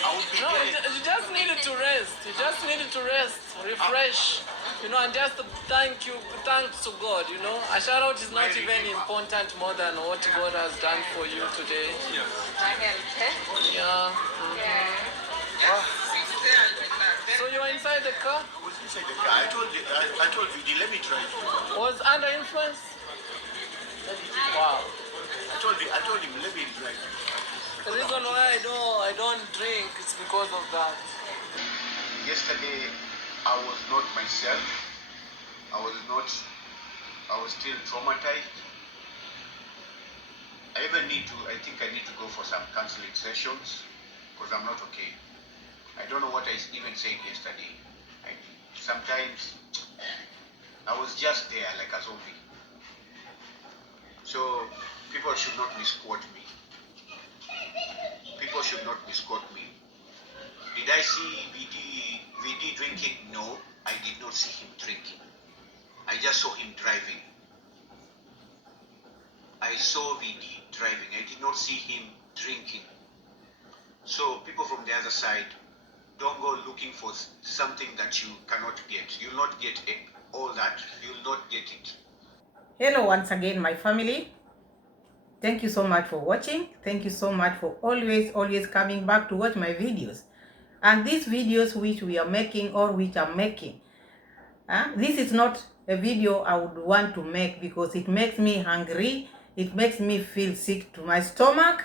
No, you just needed to rest. You just needed to rest, refresh, and just thank thanks to God, A shout out is not even important more than what God has done for you today. Yeah. So you were inside the car? I was inside the car. I told you, let me try. Was under influence? Wow. I told him, let me drive. The reason why I don't drink is because of that. Yesterday, I was not myself. I was still traumatized. I think I need to go for some counseling sessions because I'm not okay. I don't know what I even said yesterday. Sometimes I was just there like a zombie. So people should not misquote me. People should not misquote me. Did I see VD drinking? No, I did not see him drinking. I just saw him driving. I saw VD driving. I did not see him drinking. So people from the other side, don't go looking for something that you cannot get. You'll not get all that. You'll not get it. Hello once again, my family. Thank you so much for watching. Thank you so much for always coming back to watch my videos. And these videos which we are making or which I'm making, this is not a video I would want to make because it makes me hungry. It makes me feel sick to my stomach.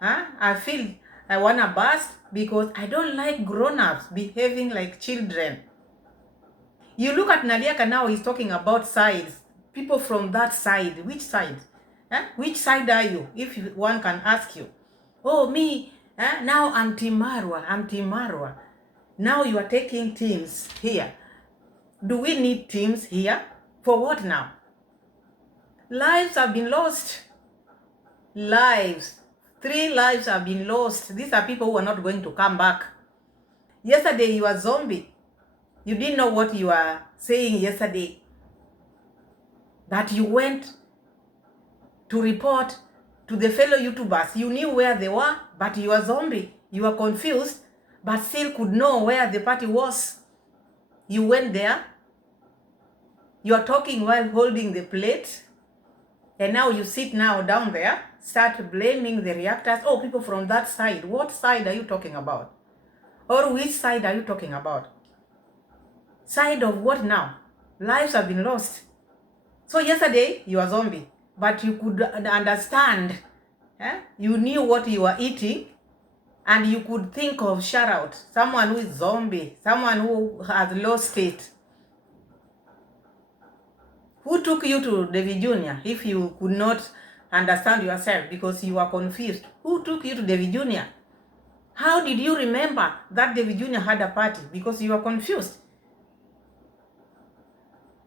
I feel I want to burst because I don't like grown-ups behaving like children. You look at Naliakho now, he's talking about sides. People from that side. Which side? Which side are you? If one can ask you. Oh, me. Now I'm Team Marwa. I'm Team Marwa. Now you are taking teams here. Do we need teams here? For what now? Lives have been lost. Lives. 3 lives have been lost. These are people who are not going to come back. Yesterday you were zombie. You didn't know what you were saying yesterday. But you went to report to the fellow YouTubers. You knew where they were, but you were zombie. You were confused, but still could know where the party was. You went there. You are talking while holding the plate. And now you sit now down there, start blaming the reactors. Oh, people from that side. What side are you talking about? Or which side are you talking about? Side of what now? Lives have been lost. So yesterday, you were zombie, but you could understand. You knew what you were eating, and you could think of shout out. Someone who is zombie, someone who has lost it. Who took you to David Jr. if you could not understand yourself because you were confused? Who took you to David Jr.? How did you remember that David Jr. had a party? Because you were confused.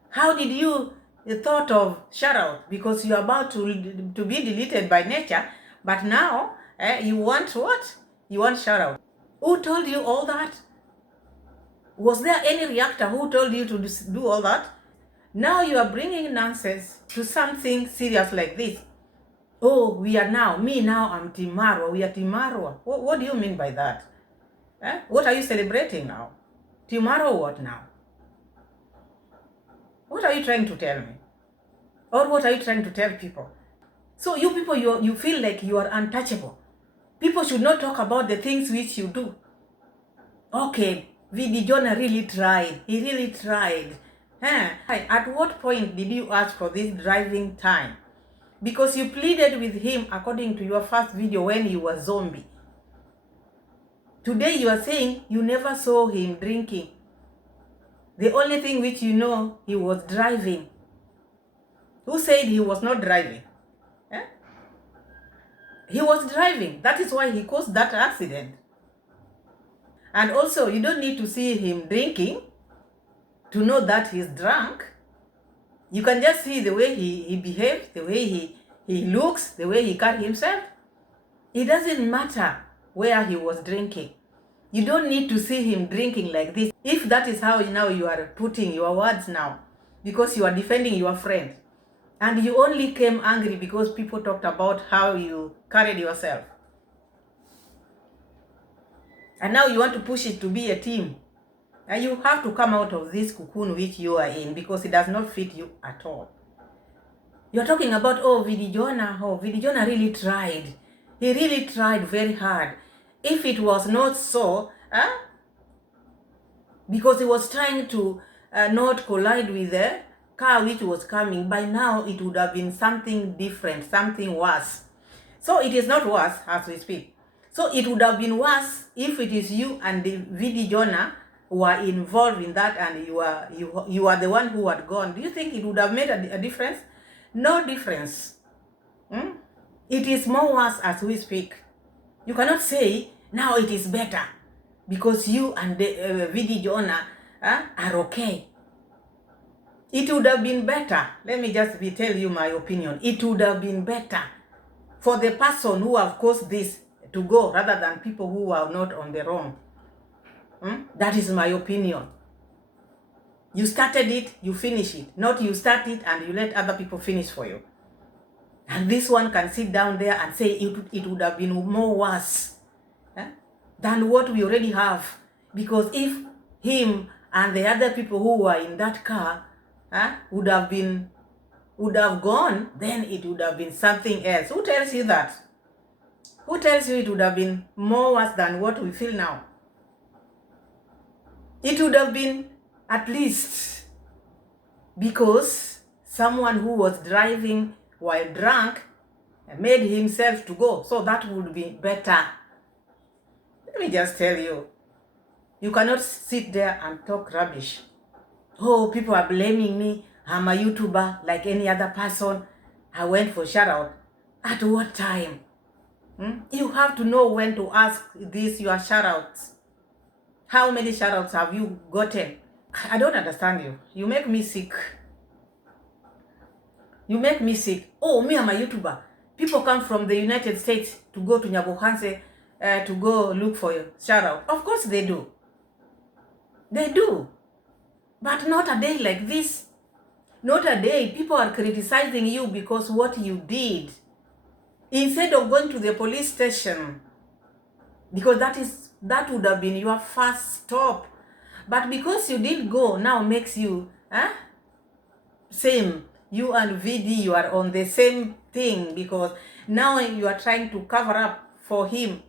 How did you thought of shout out? Because you are about to be deleted by nature, but now you want what? You want shout out. Who told you all that? Was there any reactor who told you to do all that? Now you are bringing nonsense to something serious like this. Oh, we are now, I'm Team Marwa, we are Team Marwa. What do you mean by that? What are you celebrating now? Team Marwa what now? What are you trying to tell me? Or what are you trying to tell people? So you people, you feel like you are untouchable. People should not talk about the things which you do. Okay, VD Jonah really tried. He really tried. At what point did you ask for this driving time? Because you pleaded with him according to your first video when you were zombie. Today you are saying you never saw him drinking. The only thing which you know, he was driving. Who said he was not driving? He was driving. That is why he caused that accident. And also, you don't need to see him drinking to know that he's drunk. You can just see the way he behaves, the way he looks, the way he carries himself. It doesn't matter where he was drinking. You don't need to see him drinking like this. If that is how now you are putting your words now, because you are defending your friend, and you only came angry because people talked about how you carried yourself. And now you want to push it to be a team. And you have to come out of this cocoon which you are in, because it does not fit you at all. You're talking about, oh, Vijayona really tried. He really tried very hard. If it was not so, because he was trying to not collide with the car which was coming, by now it would have been something different, something worse. So it is not worse as we speak. So it would have been worse if it is you and the Vijayona were involved in that, and you are the one who had gone. Do you think it would have made a difference? No difference. It is more worse as we speak. You cannot say now it is better because you and the Vijayona are okay. It would have been better. Let me just tell you my opinion. It would have been better for the person who have caused this to go, rather than people who are not on the wrong. That is my opinion. You started it, you finish it. Not you start it and you let other people finish for you. And this one can sit down there and say it would have been more worse than what we already have. Because if him and the other people who were in that car would have gone, then it would have been something else. Who tells you that? Who tells you it would have been more worse than what we feel now? It would have been at least, because someone who was driving while drunk made himself to go. So that would be better. Let me just tell you, you cannot sit there and talk rubbish. Oh, people are blaming me. I'm a YouTuber like any other person. I went for shout out. At what time? You have to know when to ask these your shout outs. How many shout outs have you gotten? I don't understand you. You make me sick. You make me sick. Oh, me, I'm a YouTuber. People come from the United States to go to Nyabohanse to go look for a shout out. Of course they do. They do. But not a day like this. Not a day people are criticizing you because what you did. Instead of going to the police station, because that would have been your first stop. But because you did go, now makes you same. You and VD, you are on the same thing, because now you are trying to cover up for him.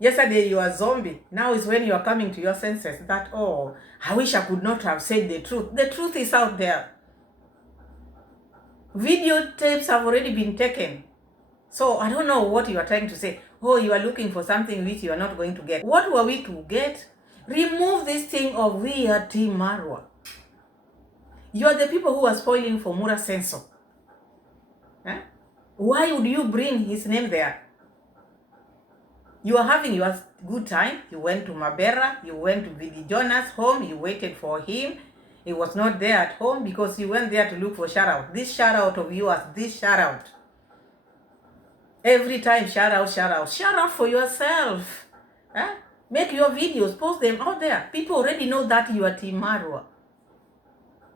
Yesterday you are zombie. Now is when you are coming to your senses that, oh, I wish I could not have said the truth. The truth is out there. Video tapes have already been taken. So I don't know what you are trying to say. Oh, you are looking for something which you are not going to get. What were we to get? Remove this thing of we are Team Marwa. You are the people who are spoiling for Mura Senso. Why would you bring his name there? You are having your good time. You went to Mabera. You went to Vijayana's home. You waited for him. He was not there at home because you went there to look for shout out. This shout out of yours, this shout out. Every time shout out, shout out. Shout out for yourself. Make your videos, post them out there. People already know that you are Team Marwa.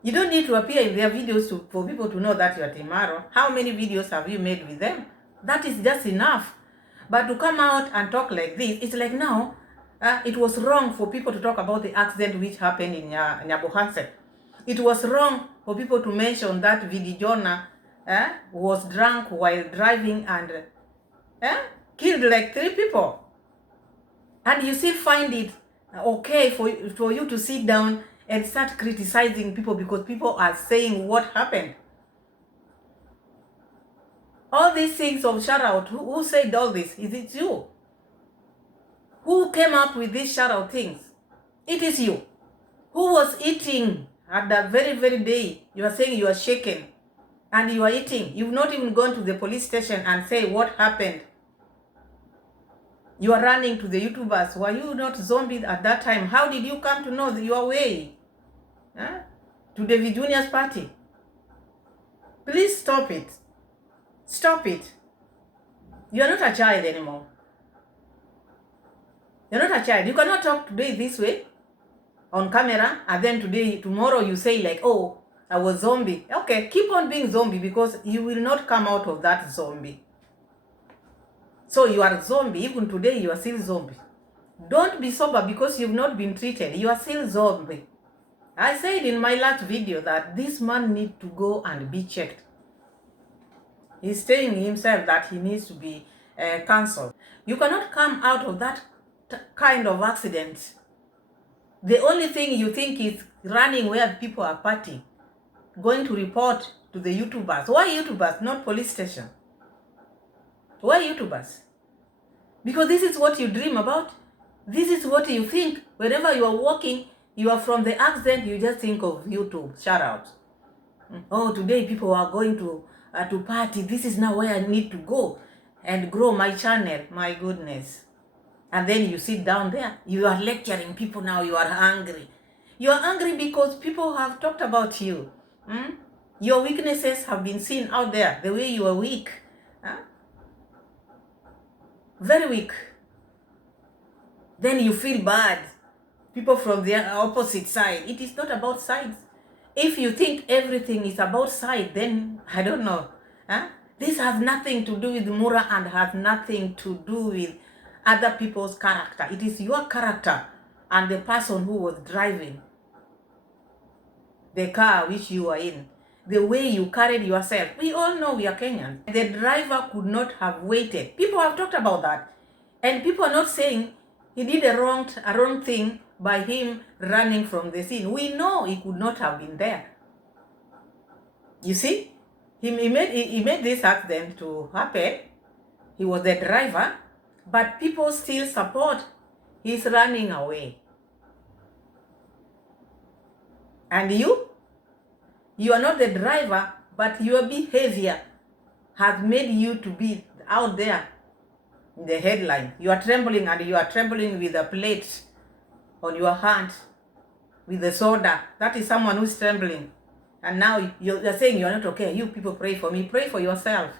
You don't need to appear in their videos for people to know that you are Team Marwa. How many videos have you made with them? That is just enough. But to come out and talk like this, it's like now, it was wrong for people to talk about the accident which happened in Nyabohanse. It was wrong for people to mention that Vijayona was drunk while driving and killed like 3 people. And you still find it okay for you to sit down and start criticizing people because people are saying what happened. All these things of shout out, who said all this? Is it you? Who came up with these shout out things? It is you. Who was eating at that very, very day? You are saying you are shaken and you are eating. You've not even gone to the police station and say what happened. You are running to the YouTubers. Were you not zombies at that time? How did you come to know your way to the Vijunia's party? Please stop it. Stop it. You are not a child anymore. You're not a child. You cannot talk today this way on camera and then tomorrow you say like, oh, I was zombie. Okay, keep on being zombie because you will not come out of that zombie. So you are zombie. Even today you are still zombie. Don't be sober because you've not been treated. You are still zombie. I said in my last video that this man needs to go and be checked. He's saying himself that he needs to be cancelled. You cannot come out of that kind of accident. The only thing you think is running where people are partying, going to report to the YouTubers. Why YouTubers, not police station? Why YouTubers? Because this is what you dream about. This is what you think. Wherever you are walking, you are from the accident, you just think of YouTube. Shout out. Oh, today people are going to party. This is now where I need to go and grow my channel. My goodness. And then you sit down there. You are lecturing people now. You are angry. You are angry because people have talked about you. Your weaknesses have been seen out there. The way you are weak. Very weak. Then you feel bad. People from the opposite side. It is not about sides. If you think everything is about side, then I don't know. This has nothing to do with Mura and has nothing to do with other people's character. It is your character and the person who was driving the car which you are in. The way you carried yourself. We all know we are Kenyans. The driver could not have waited. People have talked about that. And people are not saying he did a wrong thing by him running from the scene. We know he could not have been there. You see? He made this accident to happen. He was the driver. But people still support his running away. And you are not the driver, but your behavior has made you to be out there in the headline. You are trembling, and you are trembling with a plate on your hand with the soda. That is someone who's trembling. And now you're saying you're not okay. You people pray for me. Pray for yourself.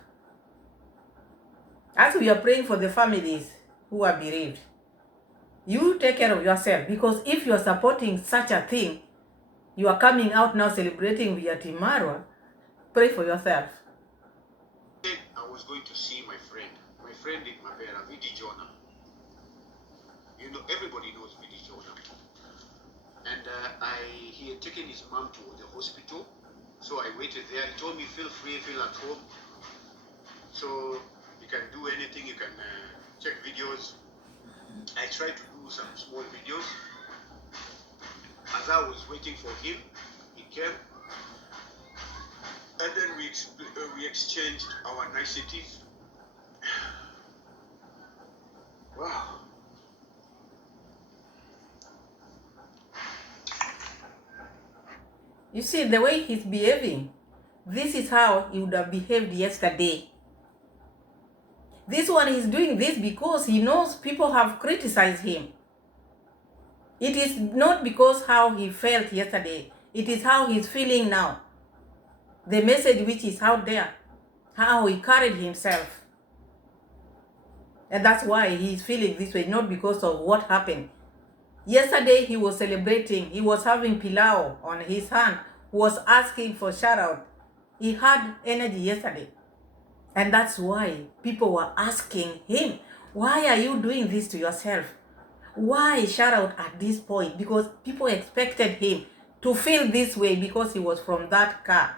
As we are praying for the families who are bereaved, you take care of yourself. Because if you are supporting such a thing, you are coming out now celebrating via Timarwa, pray for yourself. I was going to see my friend in Mabera, Vidi Jonah. You know, everybody knows Vidi Jonah. And he had taken his mom to the hospital. So I waited there. He told me, feel free, feel at home. So you can do anything, you can check videos. I tried to do some small videos. As I was waiting for him, he came. And then we exchanged our niceties. Wow. You see, the way he's behaving, this is how he would have behaved yesterday. This one is doing this because he knows people have criticized him. It is not because how he felt yesterday. It is how he's feeling now. The message which is out there. How he carried himself. And that's why he's feeling this way, not because of what happened. Yesterday he was celebrating. He was having pilau on his hand. Was asking for shout out. He had energy yesterday. And that's why people were asking him, why are you doing this to yourself? Why shout out at this point? Because people expected him to feel this way because he was from that car.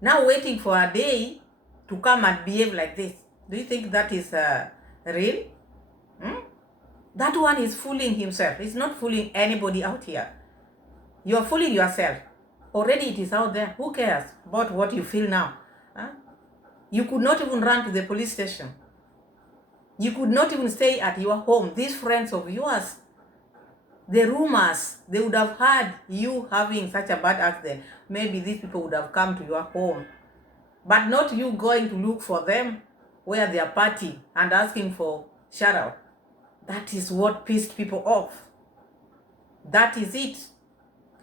Now waiting for a day to come and behave like this. Do you think that is real? That one is fooling himself. He's not fooling anybody out here. You're fooling yourself. Already it is out there. Who cares about what you feel now? You could not even run to the police station. You could not even stay at your home. These friends of yours, the rumors, they would have heard you having such a bad accident. Maybe these people would have come to your home. But not you going to look for them where they are partying and asking for shout out. That is what pissed people off. That is it.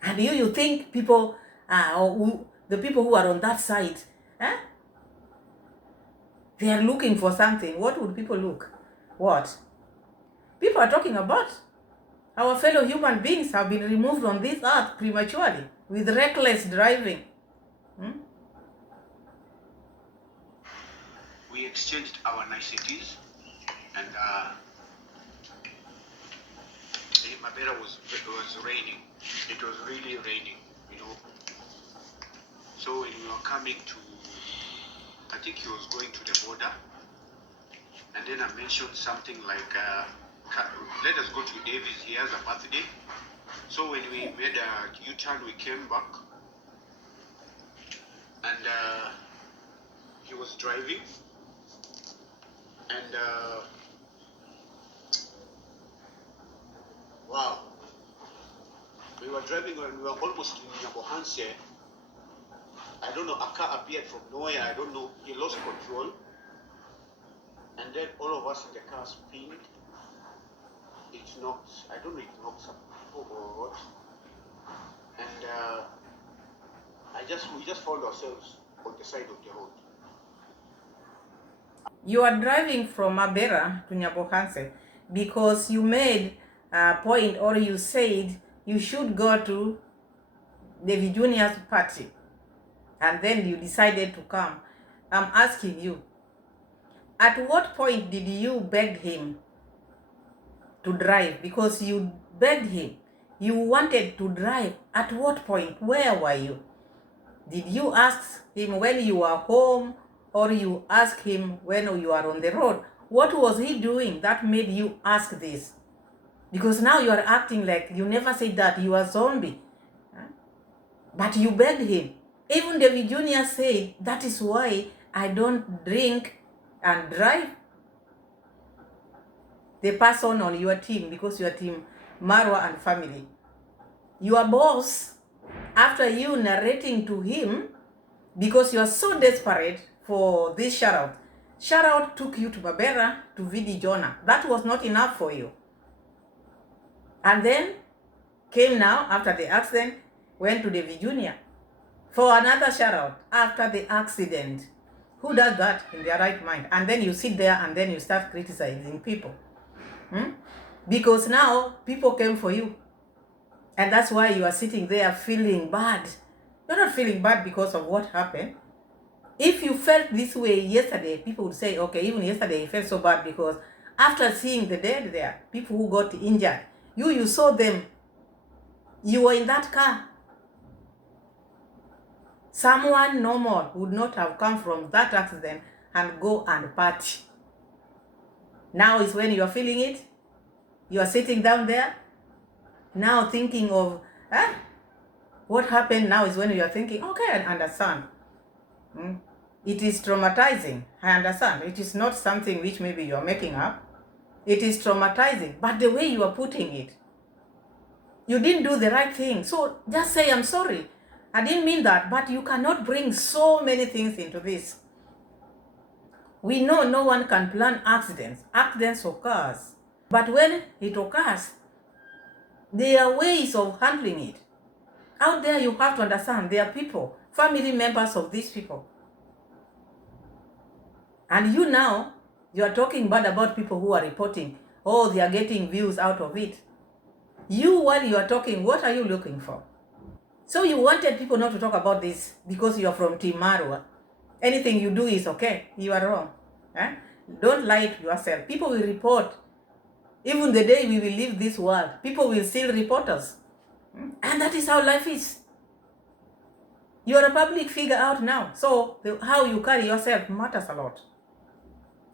And you think people, the people who are on that side, they are looking for something. What would people look? What? People are talking about our fellow human beings have been removed on this earth prematurely with reckless driving. We exchanged our niceties, and Mabera was raining. It was really raining, you know. So when we were coming to, I think he was going to the border, and then I mentioned something like, let us go to Davis, he has a birthday. So when we made a U-turn, we came back, and he was driving, and wow, we were driving and we were almost in Nyabohanse. I don't know, a car appeared from nowhere, I don't know, he lost control. And then all of us in the car spinning. It knocked, I don't know, it knocked some people or what. And we just found ourselves on the side of the road. You are driving from Mabera to Nyabohanse because you made a point, or you said you should go to David Jr.'s party, and then you decided to come. I'm asking you, at what point did you beg him to drive? Because you begged him, you wanted to drive. At what point? Where were you? Did you ask him when you were home, or you asked him when you are on the road? What was he doing that made you ask this? Because now you are acting like you never said that, you are a zombie. But you begged him. Even David Jr. said, that is why I don't drink and drive. The person on your team, because your team, Marwa and family, your boss, after you narrating to him, because you are so desperate for this shout-out took you to Mabera, to Vidi Jonah. That was not enough for you. And then came now, after the accident, went to David Jr. for another shout-out after the accident. Who does that in their right mind? And then you sit there and then you start criticizing people. Because now people came for you. And that's why you are sitting there feeling bad. You're not feeling bad because of what happened. If you felt this way yesterday, people would say, okay, even yesterday you felt so bad because after seeing the dead there, people who got injured, you saw them. You were in that car. Someone normal would not have come from that accident and go and party. Now is when you are feeling it. You are sitting down there, now thinking of, what happened. Now is when you are thinking, okay, I understand. It is traumatizing, I understand. It is not something which maybe you are making up. It is traumatizing, but the way you are putting it, you didn't do the right thing. So just say, I'm sorry, I didn't mean that. But you cannot bring so many things into this. We know no one can plan accidents. Accidents occurs. But when it occurs, there are ways of handling it. Out there, you have to understand, there are people, family members of these people. And you now, you are talking bad about people who are reporting, oh, they are getting views out of it. You, while you are talking, what are you looking for? So you wanted people not to talk about this because you are from Team Marwa. Anything you do is okay. You are wrong. Don't lie to yourself. People will report. Even the day we will leave this world, people will still report us. And that is how life is. You are a public figure out now. So how you carry yourself matters a lot.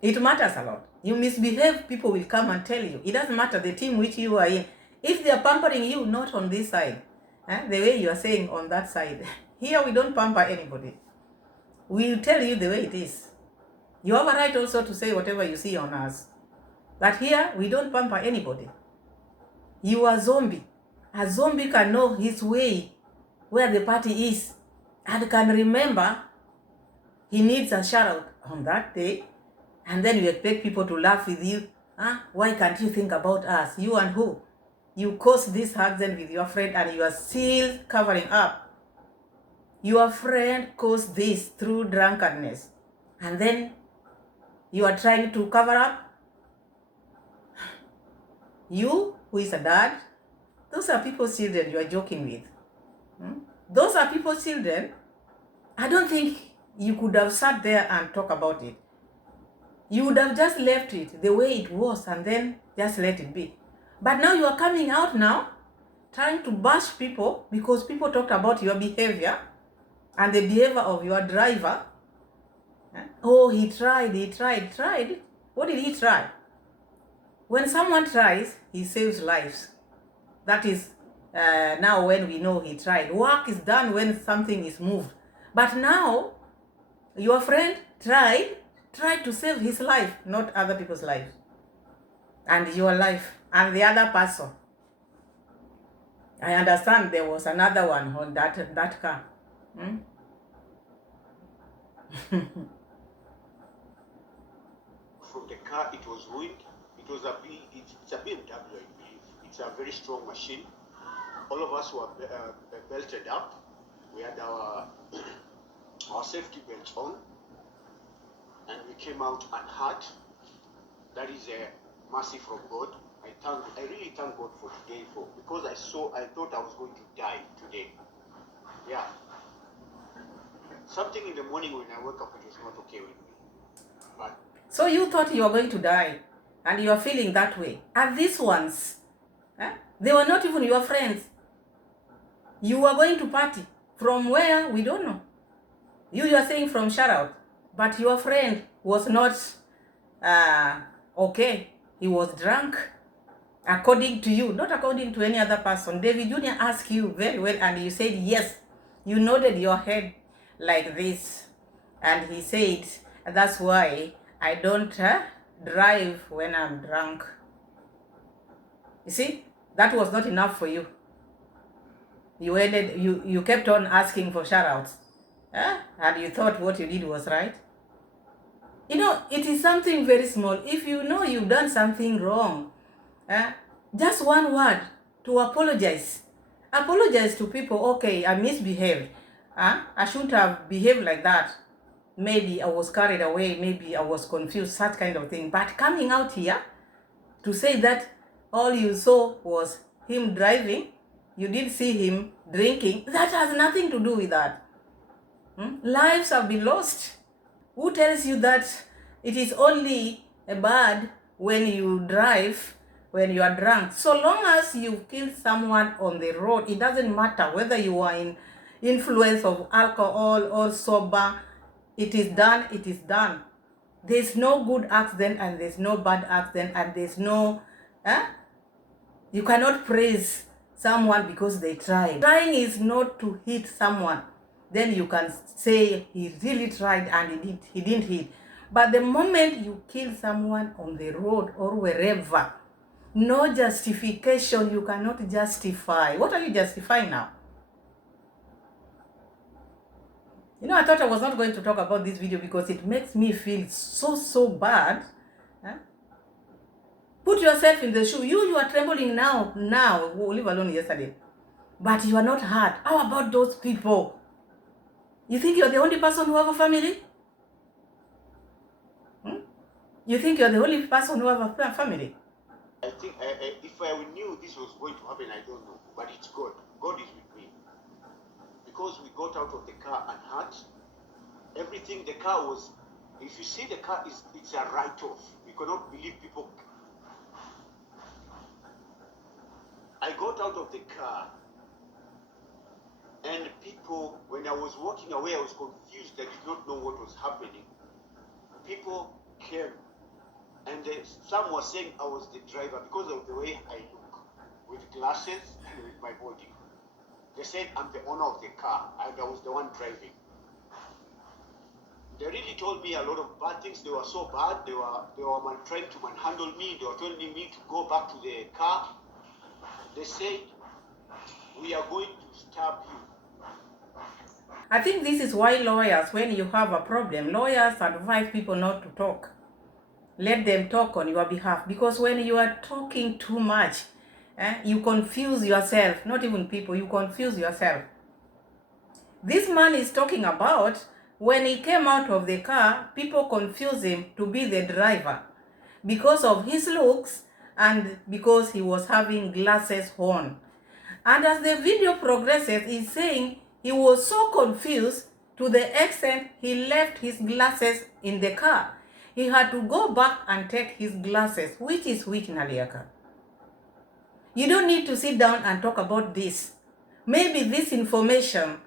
It matters a lot. You misbehave, people will come and tell you. It doesn't matter the team which you are in. If they are pampering you, not on this side, the way you are saying on that side. Here we don't pamper anybody. We will tell you the way it is. You have a right also to say whatever you see on us. But here, we don't pamper anybody. You are a zombie. A zombie can know his way, where the party is, and can remember he needs a shout-out on that day, and then you expect people to laugh with you. Why can't you think about us? You and who? You caused this accident with your friend and you are still covering up. Your friend caused this through drunkenness, and then you are trying to cover up. You, who is a dad, those are people's children you are joking with. Those are people's children. I don't think you could have sat there and talk about it. You would have just left it the way it was and then just let it be. But now you are coming out now, trying to bash people because people talked about your behavior and the behavior of your driver. Oh, he tried. What did he try? When someone tries, he saves lives. That is now when we know he tried. Work is done when something is moved. But now, your friend tried to save his life, not other people's lives. And your life, and the other person. I understand there was another one on that car. From the car, it was ruined. It was it's a BMW, I believe. It's a very strong machine. All of us were belted up. We had our safety belts on, and we came out unhurt. That is a mercy from God. I really thank God for today, because I thought I was going to die today. Yeah. Something in the morning when I woke up, it was not okay with me. But so you thought you were going to die, and you are feeling that way. And these ones, they were not even your friends. You were going to party. From where? We don't know. You are saying from shout out. But your friend was not okay. He was drunk. According to you, not according to any other person. David Jr. asked you very well, and you said yes. You nodded your head like this. And he said, that's why I don't drive when I'm drunk. You see, that was not enough for you. You kept on asking for shout-outs. And you thought what you did was right. You know, it is something very small. If you know you've done something wrong, just one word to apologize. Apologize to people. Okay, I misbehaved. I shouldn't have behaved like that. Maybe I was carried away. Maybe I was confused, such kind of thing. But coming out here to say that all you saw was him driving, you didn't see him drinking, that has nothing to do with that. Lives have been lost. Who tells you that it is only bad when you drive, when you are drunk? So long as you kill someone on the road, it doesn't matter whether you are in influence of alcohol or sober. It is done, it is done. There's no good accident and there's no bad accident, and there's no, you cannot praise someone because they tried. Trying is not to hit someone. Then you can say he really tried and he didn't hit. But the moment you kill someone on the road or wherever, no justification, you cannot justify. What are you justifying now? You know, I thought I was not going to talk about this video because it makes me feel so bad. Put yourself in the shoe. You are trembling now, leave alone yesterday. But you are not hurt. How about those people? You think you're the only person who have a family? You think you're the only person who have a family? I think if I knew this was going to happen, I don't know. But it's God. God is with me. Because we got out of the car unhurt. Everything, the car was, if you see the car, it's a write-off. You cannot believe people. I got out of the car, and people, when I was walking away, I was confused. I did not know what was happening. People came, and some were saying I was the driver because of the way I look, with glasses and with my body. They said I'm the owner of the car, and I was the one driving. They really told me a lot of bad things. They were so bad. They were trying to manhandle me. They were telling me to go back to the car. They said, we are going to stab you. I think this is why lawyers, when you have a problem, lawyers advise people not to talk. Let them talk on your behalf. Because when you are talking too much, you confuse yourself. Not even people, you confuse yourself. This man is talking about when he came out of the car, people confused him to be the driver because of his looks and because he was having glasses on. And as the video progresses, he's saying he was so confused to the extent he left his glasses in the car. He had to go back and take his glasses. Which is which, Naliakho? You don't need to sit down and talk about this. Maybe this information,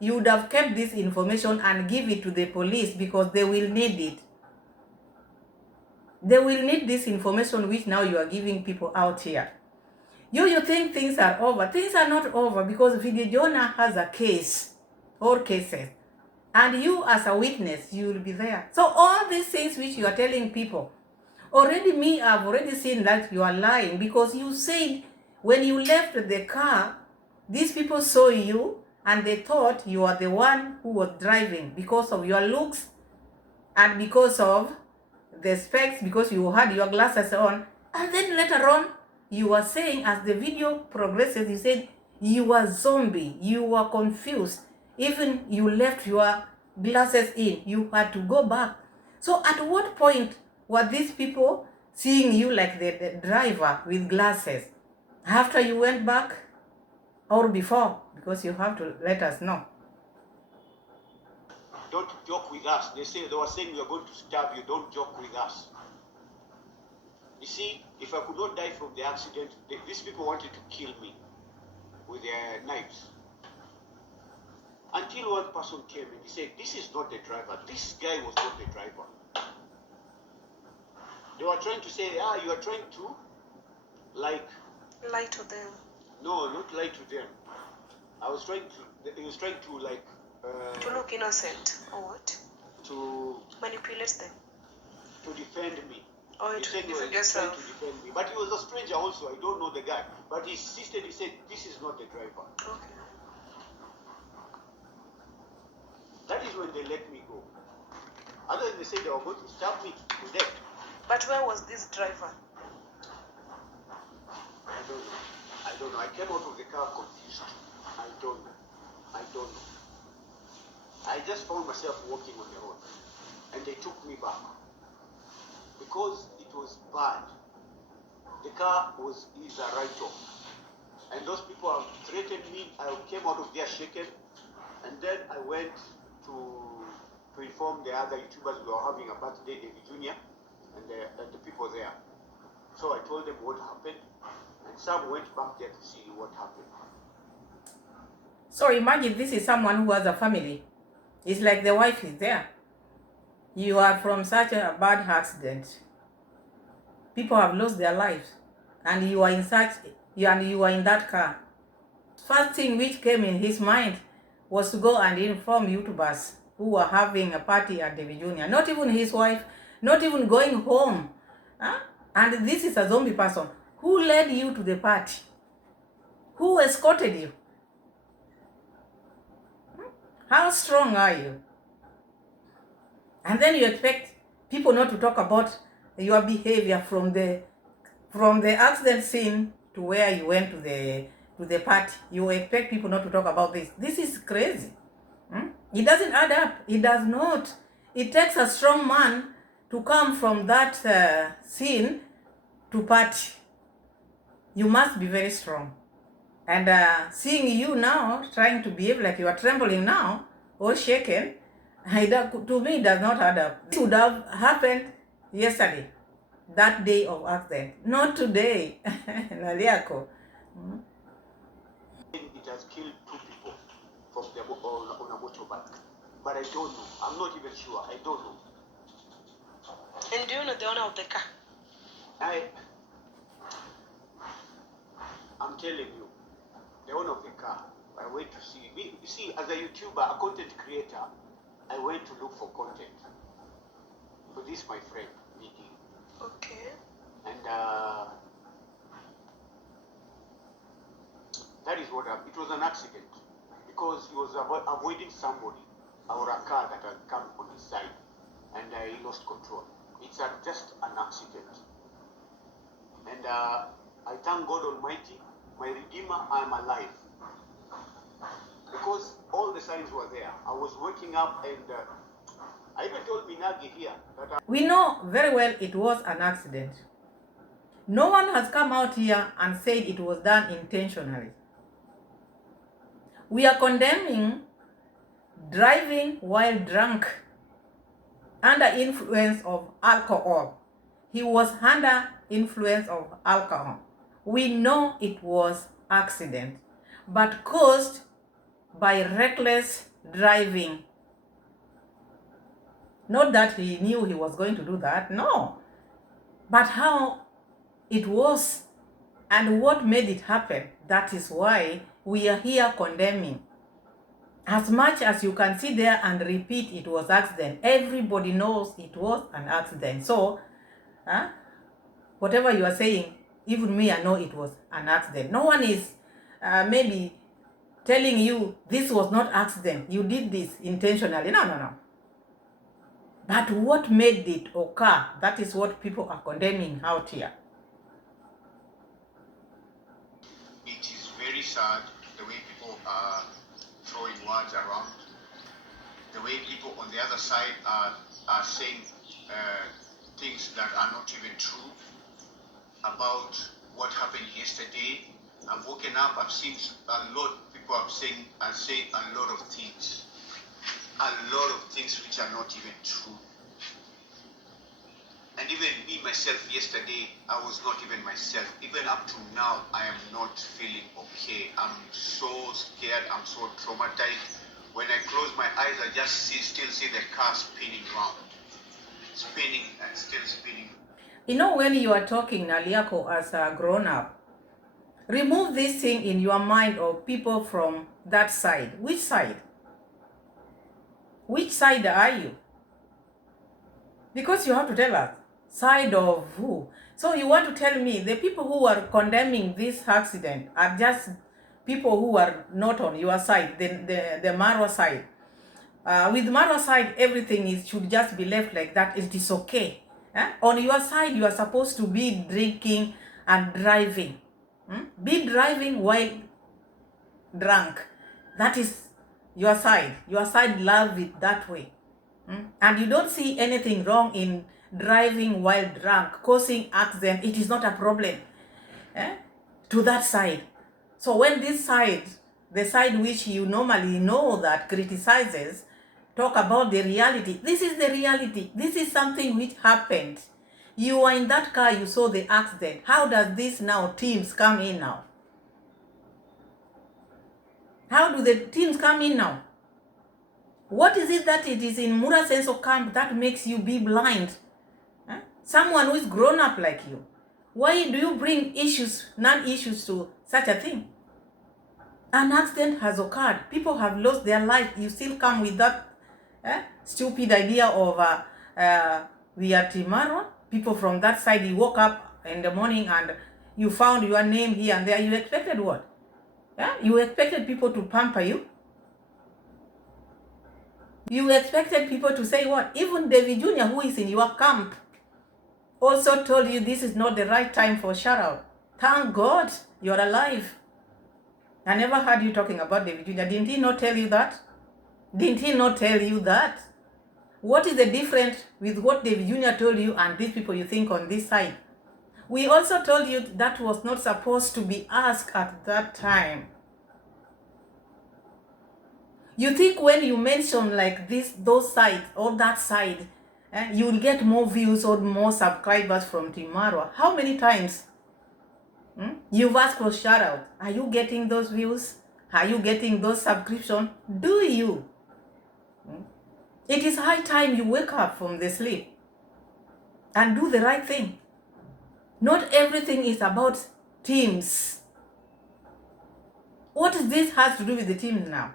you would have kept this information and give it to the police because they will need it. They will need this information which now you are giving people out here. You think things are over. Things are not over because Video Jonah has a case or cases. And you as a witness, you will be there. So all these things which you are telling people, already me, I've already seen that you are lying because you said when you left the car, these people saw you and they thought you are the one who was driving because of your looks and because of the specs, because you had your glasses on. And then later on, you were saying as the video progresses, you said you were zombie, you were confused. Even you left your glasses in, you had to go back. So at what point were these people seeing you like the driver with glasses? After you went back or before? Because you have to let us know. Don't joke with us. They were saying we are going to stab you. Don't joke with us. You see, if I could not die from the accident, these people wanted to kill me with their knives. Until one person came and he said, this is not the driver. This guy was not the driver. They were trying to say, you are trying to, lie to them. No, not lie to them. He was trying to To look innocent or what? To Manipulate them. To defend me. Or He to said he was defend trying yourself. to defend me. But he was a stranger also. I don't know the guy. But he insisted, he said, this is not the driver. Okay. That is when they let me go. Other than they said they were going to stab me to death. But where was this driver? I don't know. I came out of the car confused. I don't know. I just found myself walking on the road. And they took me back. Because it was bad. The car is a write-off. And those people have threatened me. I came out of there shaken. And then I went to inform the other YouTubers we were having a birthday, David Jr. and the people there. So I told them what happened. And some went back there to see what happened. So imagine this is someone who has a family. It's like the wife is there. You are from such a bad accident. People have lost their lives. And you are in that car. First thing which came in his mind was to go and inform YouTubers who were having a party at David Jr. Not even his wife, not even going home. Huh? And this is a zombie person. Who led you to the party? Who escorted you? How strong are you? And then you expect people not to talk about your behavior from the accident scene to where you went to the party. You expect people not to talk about this. This is crazy. It doesn't add up. It does not. It takes a strong man to come from that scene to party. You must be very strong. And seeing you now trying to behave like you are trembling now or shaken, to me it does not add up. This would have happened yesterday, that day of accident, not today. Naliakho. It has killed 2 people from on a motorbike. But I don't know. I'm not even sure. I don't know. And do you know the owner of the car? I'm telling you, the owner of the car, I went to see. You see, as a YouTuber, a content creator, I went to look for content. So this is my friend, Vicky. Okay. And that is what happened. It was an accident because he was avoiding somebody or a car that had come on his side, and he lost control. It's just an accident. And I thank God Almighty, my Redeemer, I am alive. Because all the signs were there. I was waking up and I even told Minagi here that We know very well it was an accident. No one has come out here and said it was done intentionally. We are condemning driving while drunk, under influence of alcohol. He was under influence of alcohol We know it was accident, but caused by reckless driving. Not that he knew he was going to do that, no. But how it was and what made it happen, that is why we are here condemning. As much as you can sit there and repeat it was accident, everybody knows it was an accident. So, whatever you are saying, even me, I know it was an accident. No one is maybe telling you this was not accident, you did this intentionally. No. But what made it occur, that is what people are condemning out here. It is very sad the way people are throwing words around, the way people on the other side are saying things that are not even true about what happened yesterday. I've woken up, I've seen a lot of people are saying a lot of things which are not even true. And even me myself yesterday, I was not even myself. Even up to now, I am not feeling okay. I'm so scared, I'm so traumatized. When I close my eyes, I just still see the car spinning round. Spinning and still spinning. You know, when you are talking, Naliakho, as a grown-up, remove this thing in your mind of people from that side. Which side? Which side are you? Because you have to tell us. Side of who? So you want to tell me the people who are condemning this accident are just people who are not on your side, the Marwa side. With Marwa side, everything should just be left like that. It is okay. On your side, you are supposed to be drinking and driving. Be driving while drunk. That is your side. Your side love it that way. And you don't see anything wrong in driving while drunk, causing accident. It is not a problem to that side. So when this side, the side which you normally know that criticizes, talk about the reality, this is the reality. This is something which happened. You were in that car, you saw the accident. How does this now teams come in now? How do the teams come in now? What is it that it is in Mura sense of camp that makes you be blind? Someone who is grown up like you. Why do you bring issues, non-issues to such a thing? An accident has occurred. People have lost their life. You still come with that stupid idea of we are tomorrow. People from that side, you woke up in the morning and you found your name here and there. You expected what? You expected people to pamper you? You expected people to say what? Even David Jr., who is in your camp, also told you this is not the right time for shout out. Thank God you're alive. I never heard you talking about David Jr. Didn't he not tell you that? Didn't he not tell you that? What is the difference with what David Jr. told you and these people you think on this side? We also told you that was not supposed to be asked at that time. You think when you mention like this, those sides or that side, you will get more views or more subscribers from tomorrow. How many times you've asked for shout out? Are you getting those views? Are you getting those subscriptions? Do you? It is high time you wake up from the sleep and do the right thing. Not everything is about teams. What does this has to do with the teams now?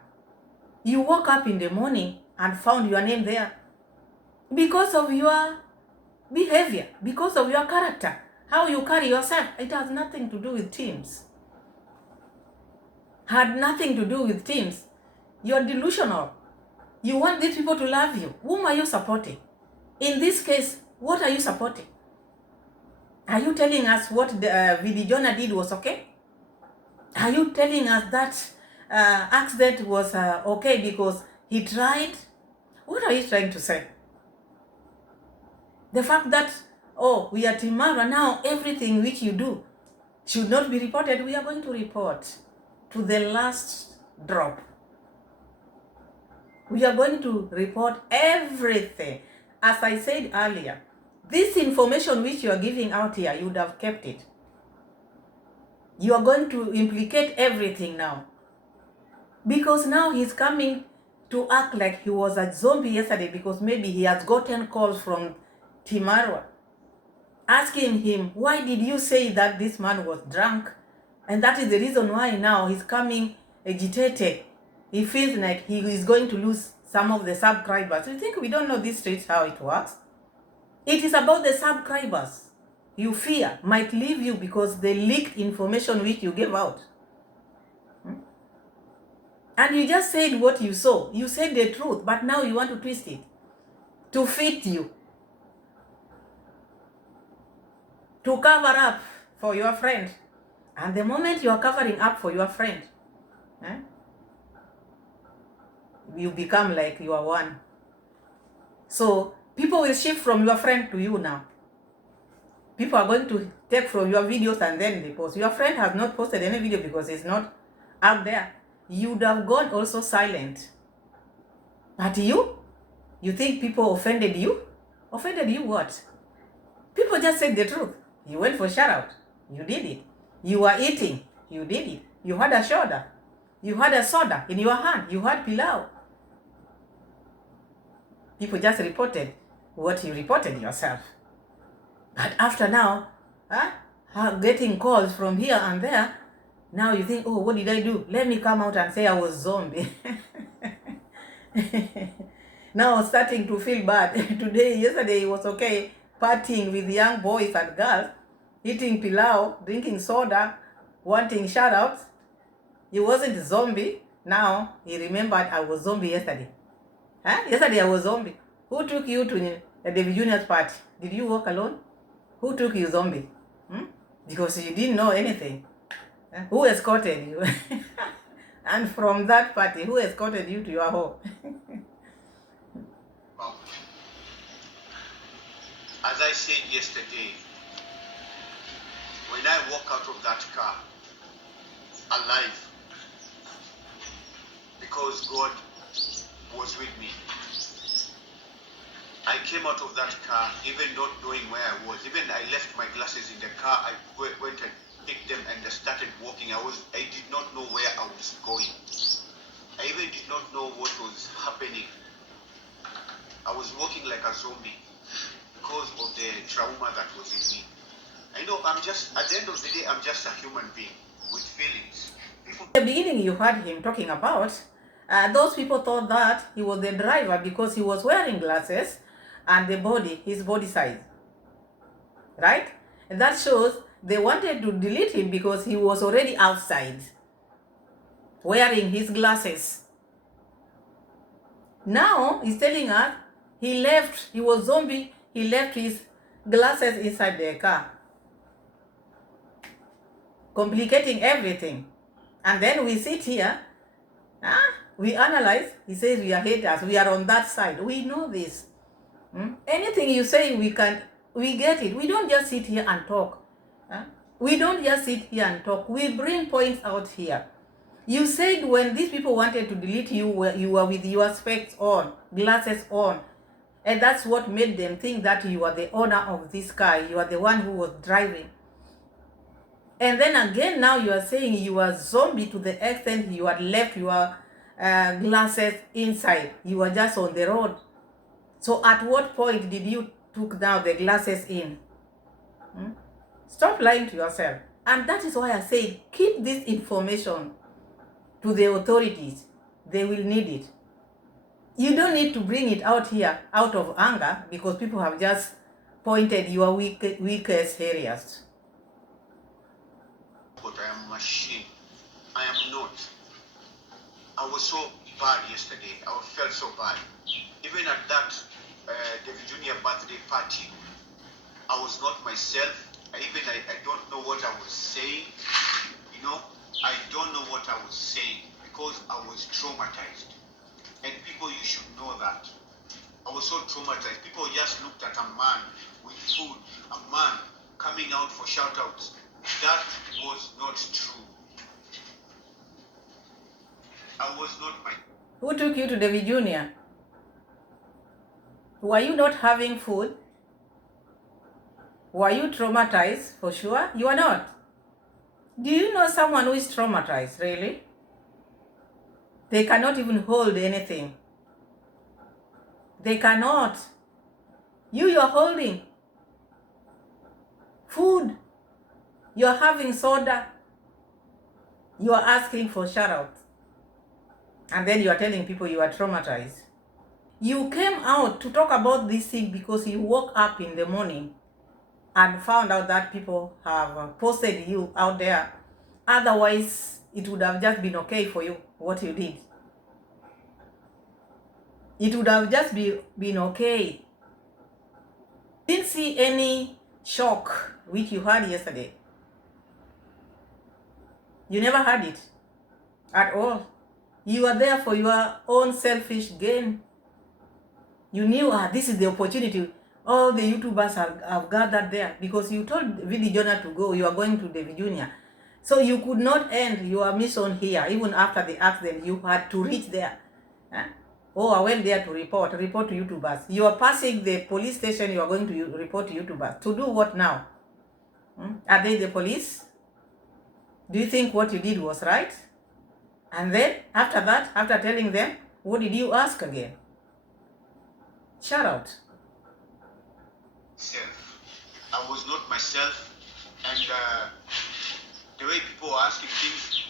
You woke up in the morning and found your name there because of your behavior, because of your character, how you carry yourself. It has nothing to do with teams. Had nothing to do with teams. You're delusional. You want these people to love you. Whom are you supporting? In this case, what are you supporting? Are you telling us what Vidi Jonah did was okay? Are you telling us that accident was okay because he tried? What are you trying to say? The fact that, oh, we are Timara now, everything which you do should not be reported. We are going to report to the last drop. We are going to report everything. As I said earlier, this information which you are giving out here, you would have kept it. You are going to implicate everything now. Because now he's coming to act like he was a zombie yesterday because maybe he has gotten calls from Timarwa asking him, why did you say that this man was drunk? And that is the reason why now he's coming agitated. He feels like he is going to lose some of the subscribers. You think we don't know these streets how it works? It is about the subscribers you fear might leave you because they leaked information which you gave out. And you just said what you saw. You said the truth, but now you want to twist it to fit you, to cover up for your friend. And the moment you are covering up for your friend, you become like you are one. So people will shift from your friend to you now. People are going to take from your videos and then they post. Your friend has not posted any video because it's not out there. You would have gone also silent. But you think people offended you? Offended you what? People just said the truth. You went for shout out. You did it. You were eating. You did it. You had a shoulder. You had a soda in your hand. You had pilau. People just reported what you reported yourself. But after now, getting calls from here and there, now you think, oh, what did I do? Let me come out and say I was zombie. Now I'm starting to feel bad. Yesterday it was okay, partying with young boys and girls, eating pilau, drinking soda, wanting shoutouts. He wasn't a zombie. Now he remembered I was zombie yesterday. Yesterday I was zombie. Who took you to the David Junior's party? Did you walk alone? Who took you zombie? Because you didn't know anything. Who escorted you? And from that party, who escorted you to your home? As I said yesterday, when I walk out of that car, alive, because God was with me. I came out of that car even not knowing where I was. Even I left my glasses in the car. I went and picked them and I started walking. I did not know where I was going. I even did not know what was happening. I was walking like a zombie because of the trauma that was in me. I know at the end of the day, I'm just a human being with feelings. In the beginning, you heard him talking about, those people thought that he was the driver because he was wearing glasses and his body size. Right? And that shows they wanted to delete him because he was already outside wearing his glasses. Now he's telling us he was zombie, he left his glasses inside the car, complicating everything. And then we sit here, we analyze, he says we are haters, we are on that side. We know this. Anything you say, we get it. We don't just sit here and talk. We don't just sit here and talk. We bring points out here. You said when these people wanted to delete you, you were with your specs on, glasses on. And that's what made them think that you are the owner of this car. You are the one who was driving. And then again, now you are saying you are zombie to the extent you had left your glasses inside. You were just on the road. So at what point did you took now the glasses in? Stop lying to yourself. And that is why I say keep this information to the authorities. They will need it. You don't need to bring it out here out of anger because people have just pointed your weakest areas. But I am a machine. I am not. I was so bad yesterday. I felt so bad. Even at that David Junior birthday party, I was not myself. I don't know what I was saying. I don't know what I was saying because I was traumatized. And people, you should know that. I was so traumatized. People just looked at a man with food, a man coming out for shout-outs. That was not true. I was not my... Who took you to David Junior? Were you not having food? Were you traumatized? For sure, you are not. Do you know someone who is traumatized, really? They cannot even hold anything. They cannot. You are holding food. You are having soda. You are asking for shout out. And then you are telling people you are traumatized. You came out to talk about this thing because you woke up in the morning and found out that people have posted you out there. Otherwise, it would have just been okay for you, what you did. It would have just been okay. Didn't see any shock which you had yesterday. You never had it at all. You are there for your own selfish gain. You knew this is the opportunity. All the YouTubers have gathered there because you told Vili Jonah to go. You are going to David Jr. So you could not end your mission here. Even after the accident, you had to reach there. Oh, I went there to report to YouTubers. You are passing the police station. You are going to report to YouTubers. To do what now? Are they the police? Do you think what you did was right? And then, after that, after telling them, what did you ask again? Shout out. Self. I was not myself, and the way people were asking things,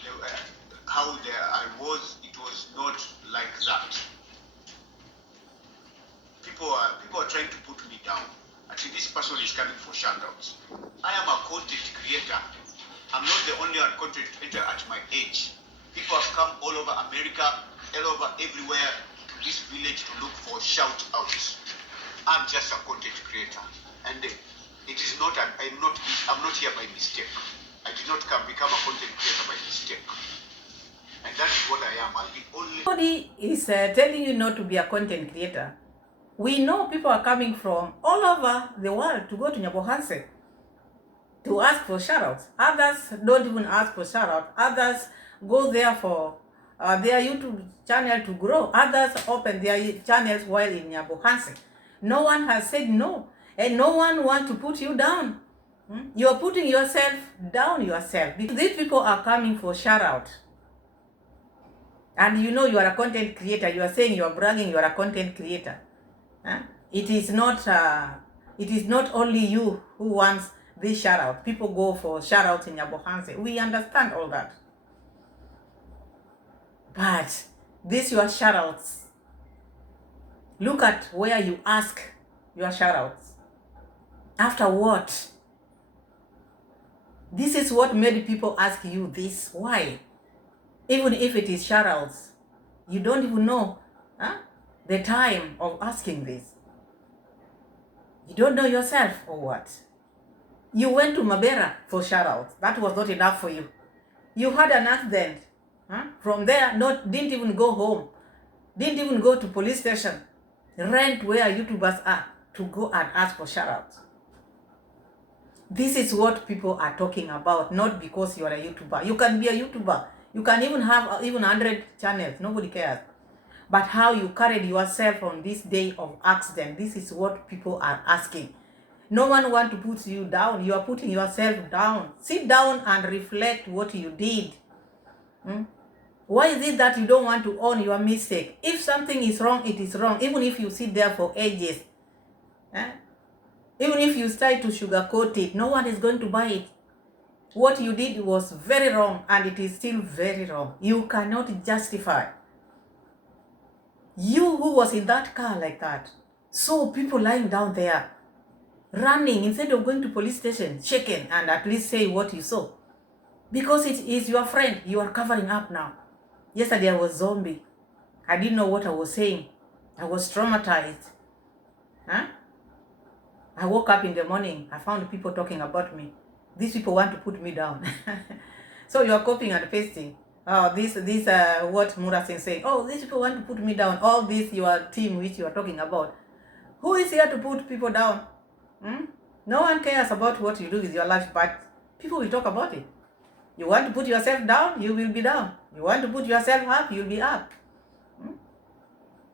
how I was, it was not like that. People are trying to put me down. Actually, this person is coming for shoutouts. I am a content creator. I'm not the only content creator at my age. People have come all over America, all over everywhere to this village to look for shoutouts. I'm just a content creator, and it is not. I'm not here by mistake. I did not become a content creator by mistake, and that is what I am. I'll be only. Nobody is telling you not to be a content creator. We know people are coming from all over the world to go to Nyabohanse to ask for shoutouts. Others don't even ask for shoutouts. Others go there for their YouTube channel to grow. Others open their channels while in Nyabohanse. No one has said no, and no one wants to put you down. You are putting yourself down yourself because these people are coming for shout-out. And you know you are a content creator. You are saying you are bragging you are a content creator. It is not only you who wants this shout-out. People go for shout-outs in Nyabohanse. We understand all that. But these your shout-outs. Look at where you ask your shout-outs. After what? This is what made people ask you this. Why? Even if it is shout-outs, you don't even know the time of asking this. You don't know yourself or what? You went to Mabera for shout-outs. That was not enough for you. You had an accident. From there, didn't even go home. Didn't even go to police station. Rent where YouTubers are to go and ask for shout-outs. This is what people are talking about, not because you are a YouTuber. You can be a YouTuber. You can even have 100 channels. Nobody cares. But how you carried yourself on this day of accident, this is what people are asking. No one wants to put you down. You are putting yourself down. Sit down and reflect what you did. Why is it that you don't want to own your mistake? If something is wrong, it is wrong. Even if you sit there for ages. Even if you try to sugarcoat it, no one is going to buy it. What you did was very wrong, and it is still very wrong. You cannot justify. You who was in that car like that, saw people lying down there, running, instead of going to police station, shaken, and at least say what you saw. Because it is your friend, you are covering up now. Yesterday I was zombie. I didn't know what I was saying. I was traumatized. I woke up in the morning, I found people talking about me. These people want to put me down. So you are copying and pasting. Oh, this what Mura is saying. Oh, these people want to put me down. All this your team which you are talking about. Who is here to put people down? No one cares about what you do with your life, but people will talk about it. You want to put yourself down, you will be down. You want to put yourself up, you'll be up.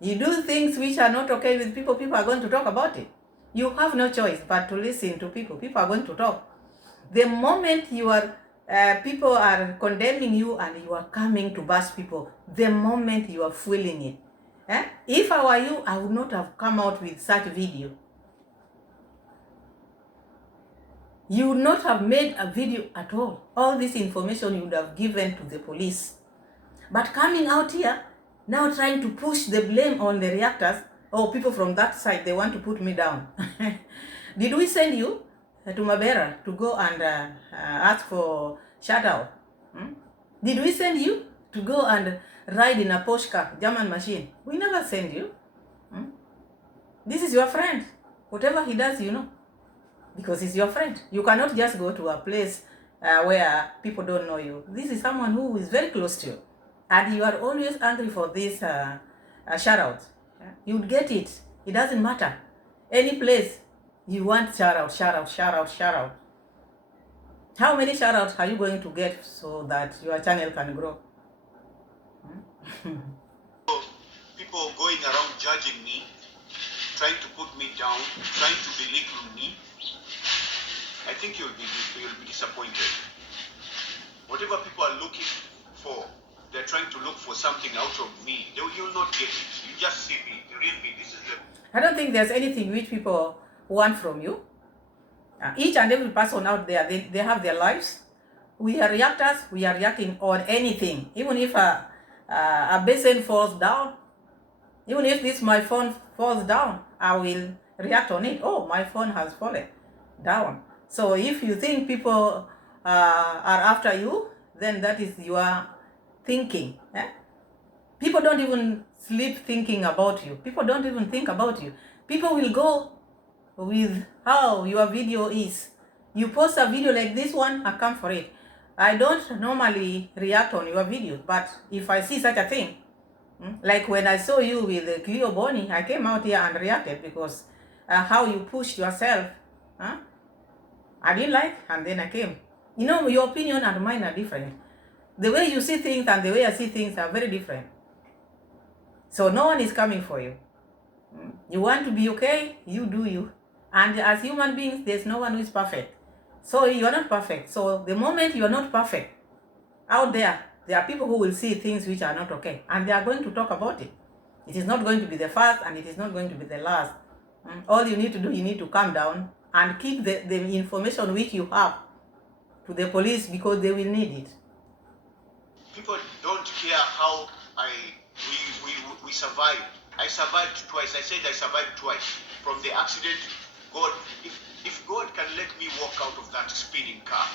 You do things which are not okay with people, people are going to talk about it. You have no choice but to listen to people. People are going to talk. The moment you are people are condemning you and you are coming to bash people the moment you are feeling it. If I were you, I would not have come out with such video. You would not have made a video at all. All this information you would have given to the police. But coming out here, now trying to push the blame on the reactors, or people from that side, they want to put me down. Did we send you to Mabera to go and ask for shout out? Did we send you to go and ride in a Porsche car, German machine? We never send you. This is your friend. Whatever he does, you know, because he's your friend. You cannot just go to a place where people don't know you. This is someone who is very close to you. And you are always angry for this shout out. You would get it. It doesn't matter. Any place you want shout out, shout out, shout out, shout out. How many shout outs are you going to get so that your channel can grow? People going around judging me, trying to put me down, trying to belittle me. I think you'll be disappointed. Whatever people are looking for, they're trying to look for something out of me. You'll not get it. You just see me, the real me. This is the... I don't think there's anything which people want from you. Each and every person out there, they have their lives. We are reactors. We are reacting on anything. Even if a basin falls down, even if my phone falls down, I will react on it. Oh, my phone has fallen down. So if you think people are after you, then that is your thinking. People don't even sleep thinking about you. People don't even think about you. People will go with how your video is. You post a video like this one, I come for it. I don't normally react on your videos, but if I see such a thing, like when I saw you with Cleo Bonnie, I came out here and reacted because how you pushed yourself, I didn't like, and then I came. You know, your opinion and mine are different. The way you see things and the way I see things are very different. So no one is coming for you. You want to be okay, you do you. And as human beings, there's no one who is perfect. So you are not perfect. So the moment you are not perfect, out there are people who will see things which are not okay. And they are going to talk about it. It is not going to be the first and it is not going to be the last. All you need to do, you need to calm down and keep the information which you have to the police because they will need it. People don't care how we survived. I survived twice. I said I survived twice from the accident. God, if God can let me walk out of that speeding car,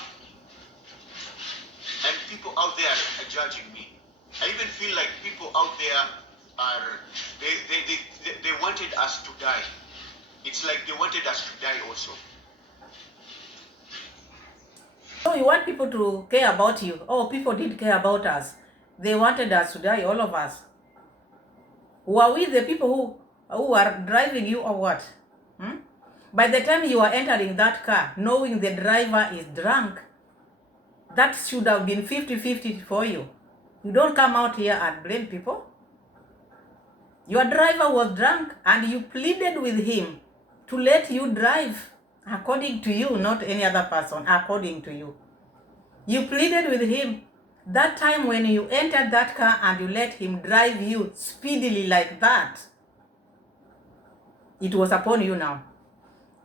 and people out there are judging me, I even feel like people out there are they wanted us to die. It's like they wanted us to die also. So you want people to care about you. Oh, people did care about us. They wanted us to die, all of us. Were we the people who are driving you or what? By the time you are entering that car, knowing the driver is drunk, that should have been 50-50 for you. You don't come out here and blame people. Your driver was drunk and you pleaded with him to let you drive, according to you, not any other person, according to you. You pleaded with him. That time when you entered that car and you let him drive you speedily like that, it was upon you now.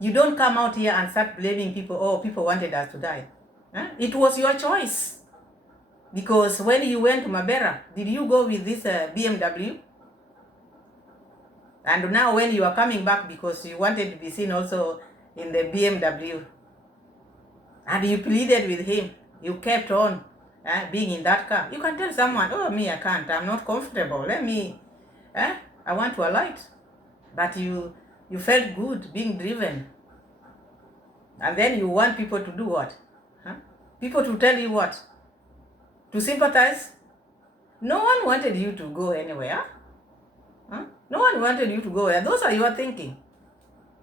You don't come out here and start blaming people. Oh, people wanted us to die. It was your choice. Because when you went to Mabera, did you go with this BMW? And now when you are coming back because you wanted to be seen also in the BMW, and you pleaded with him, you kept on being in that car. You can tell someone, oh, me, I can't. I'm not comfortable. Let me, I want to alight. But you felt good being driven. And then you want people to do what? People to tell you what? To sympathize? No one wanted you to go anywhere. No one wanted you to go there. Those are your thinking.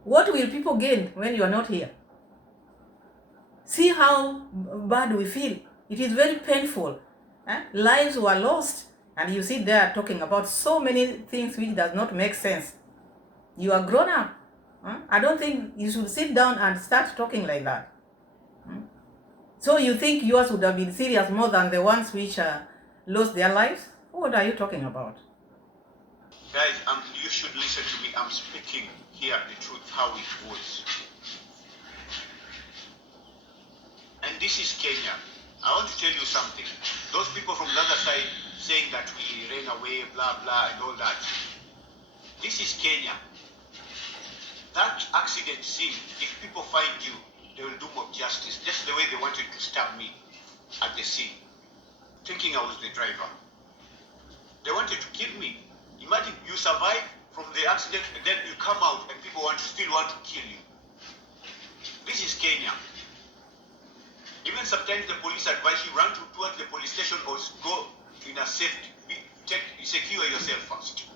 What will people gain when you are not here? See how bad we feel. It is very painful. Lives were lost. And you sit there talking about so many things which does not make sense. You are grown up. I don't think you should sit down and start talking like that. So you think yours would have been serious more than the ones which lost their lives? What are you talking about? Guys, you should listen to me. I'm speaking here the truth, how it was. And this is Kenya. I want to tell you something. Those people from the other side saying that we ran away, blah, blah, and all that. This is Kenya. That accident scene, if people find you, they will do mob justice. Just the way they wanted to stab me at the scene, thinking I was the driver. They wanted to kill me. Imagine you survive from the accident and then you come out and people still want to kill you. This is Kenya. Even sometimes the police advise you run towards the police station or go in a safety. Secure yourself first.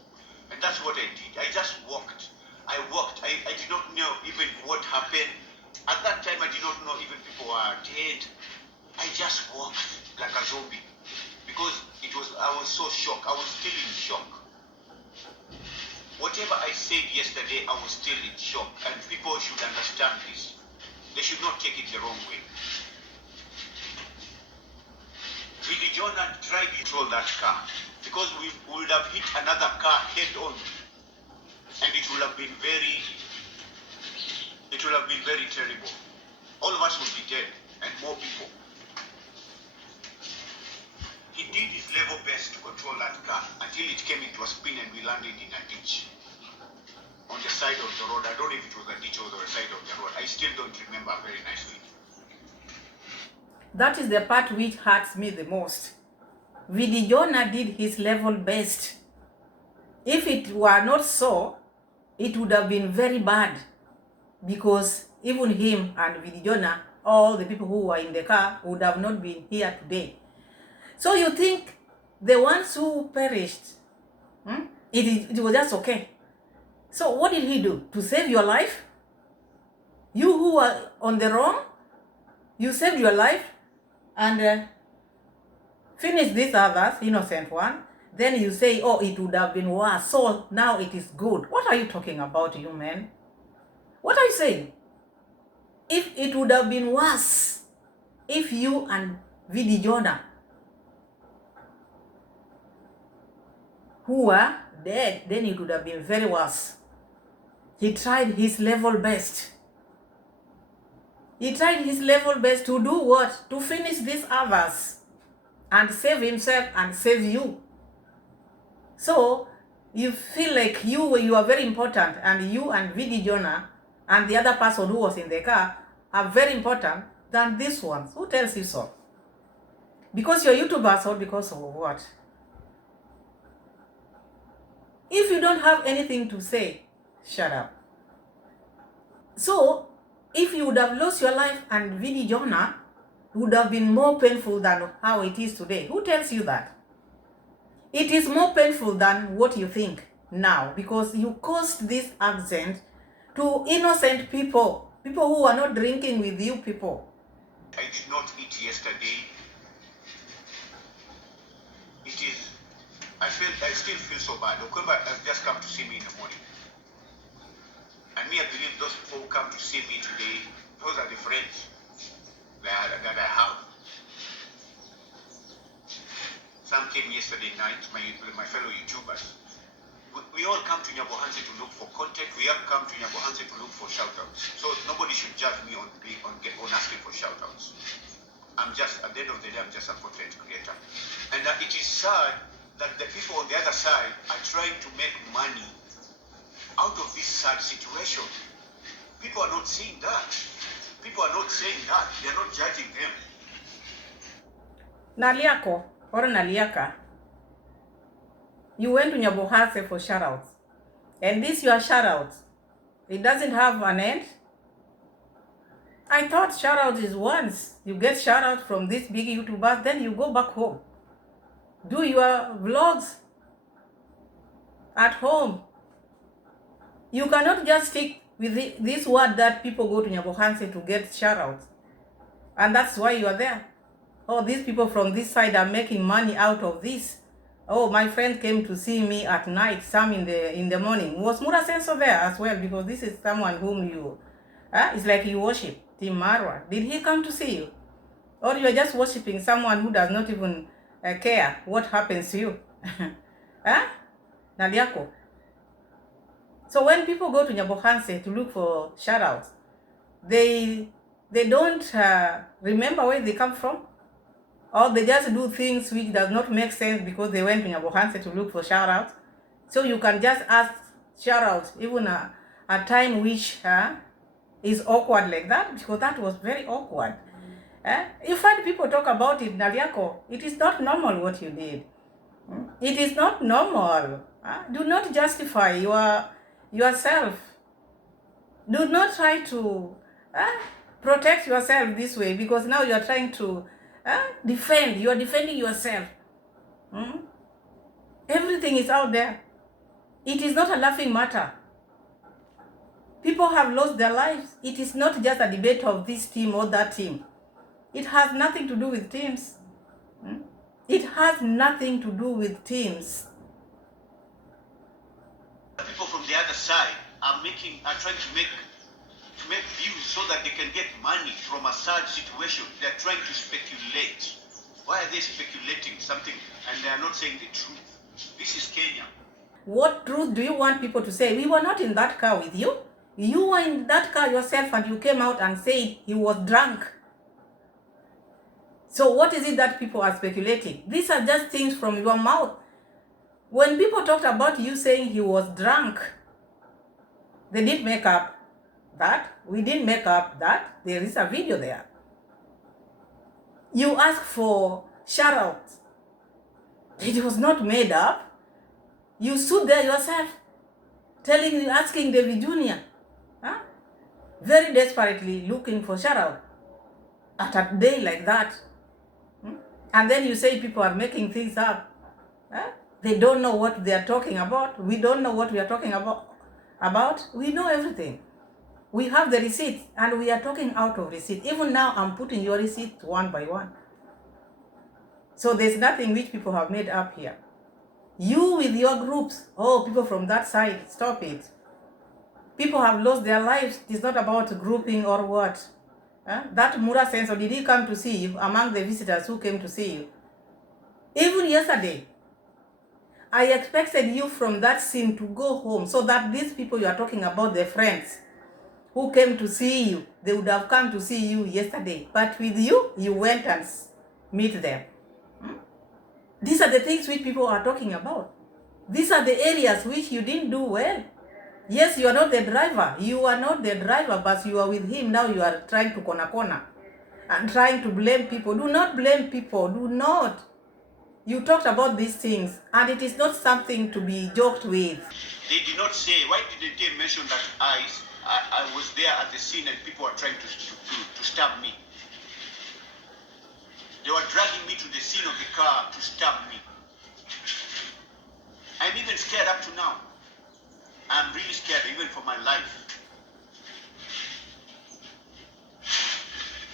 And that's what I did. I just walked. I did not know even what happened. At that time, I did not know even people were dead. I just walked like a zombie because I was so shocked. I was still in shock. Whatever I said yesterday, I was still in shock. And people should understand this. They should not take it the wrong way. Really, Jonah tried to control that car because we would have hit another car head on. And it would have been very terrible. All of us would be dead and more people. He did his level best to control that car until it came into a spin and we landed in a ditch on the side of the road. I don't know if it was a ditch or the side of the road. I still don't remember very nicely. That is the part which hurts me the most. Vidi Jonah did his level best. If it were not so, it would have been very bad, because even him and Vidi Jonah, all the people who were in the car, would have not been here today. So you think the ones who perished, it was just okay. So what did he do? To save your life? You who were on the wrong, you saved your life and finished these others, innocent one. Then you say, oh, it would have been worse, so now it is good. What are you talking about, you man? What are you saying? If it would have been worse, if you and Vidi Jonah, who were dead, then it would have been very worse. He tried his level best. He tried his level best to do what? To finish these others and save himself and save you. So you feel like you are very important, and you and Vidi Jonah and the other person who was in the car are very important than these ones. Who tells you so? Because you're YouTubers or because of what? If you don't have anything to say, shut up. So if you would have lost your life and Vidi Jonah, would have been more painful than how it is today. Who tells you that? It is more painful than what you think now, because you caused this accident to innocent people, people who are not drinking with you people. I did not eat yesterday. I still feel so bad. Okumba has just come to see me in the morning. And me, I believe those people who come to see me today, those are the friends that I have. Some came yesterday night, my fellow YouTubers. We all come to Nyabohanse to look for content. We have come to Nyabohanse to look for shoutouts. So nobody should judge me on asking for shoutouts. At the end of the day, I'm just a content creator. And it is sad that the people on the other side are trying to make money out of this sad situation. People are not seeing that. People are not saying that. They are not judging them. Naliakho or Naliakho, you went to Nyabohanse for shoutouts. And this your shoutouts, it doesn't have an end. I thought shoutouts is once you get shoutouts from these big YouTubers, then you go back home. Do your vlogs at home. You cannot just stick with this word that people go to Nyabohanse to get shoutouts. And that's why you are there. Oh, these people from this side are making money out of this. Oh, my friend came to see me at night, some in the morning. Was Mura Senso there as well? Because this is someone whom you, it's like you worship, Tim Marwa. Did he come to see you? Or you are just worshipping someone who does not even care what happens to you. Huh? Naliakho. So when people go to Nyabohanse to look for shoutouts, they don't remember where they come from, or they just do things which does not make sense because they went to Nyabohanse to look for shoutouts. So you can just ask shoutouts even a time which is awkward like that, because that was very awkward. You find people talk about it, Naliakho. It is not normal what you did. It is not normal. Do not justify yourself. Do not try to protect yourself this way, because now you are trying to defend. You are defending yourself. Everything is out there. It is not a laughing matter. People have lost their lives. It is not just a debate of this team or that team. It has nothing to do with teams. It has nothing to do with teams. People from the other side are trying to make views so that they can get money from a sad situation. They're trying to speculate. Why are they speculating something and they are not saying the truth? This is Kenya. What truth do you want people to say? We were not in that car with you. You were in that car yourself and you came out and said he was drunk. So what is it that people are speculating? These are just things from your mouth. When people talked about you saying he was drunk, they didn't make up that. We didn't make up that. There is a video there. You asked for shout-outs. It was not made up. You stood there yourself, asking David Jr., very desperately looking for shout-out at a day like that. And then you say people are making things up. They don't know what they are talking about. We don't know what we are talking about. We know everything. We have the receipts and we are talking out of receipt. Even now, I'm putting your receipts one by one. So there's nothing which people have made up here. You with your groups, people from that side, stop it. People have lost their lives. It's not about grouping or what. That Mura Sensor, did he come to see you among the visitors who came to see you? Even yesterday, I expected you from that scene to go home so that these people you are talking about, their friends who came to see you, they would have come to see you yesterday. But with you, you went and meet them. These are the things which people are talking about. These are the areas which you didn't do well. Yes, you are not the driver. You are not the driver, but you are with him. Now you are trying to corner and trying to blame people. Do not blame people. Do not. You talked about these things, and it is not something to be joked with. They did not say, why didn't they mention that I was there at the scene and people were trying to stab me? They were dragging me to the scene of the car to stab me. I'm even scared up to now. I'm really scared even for my life.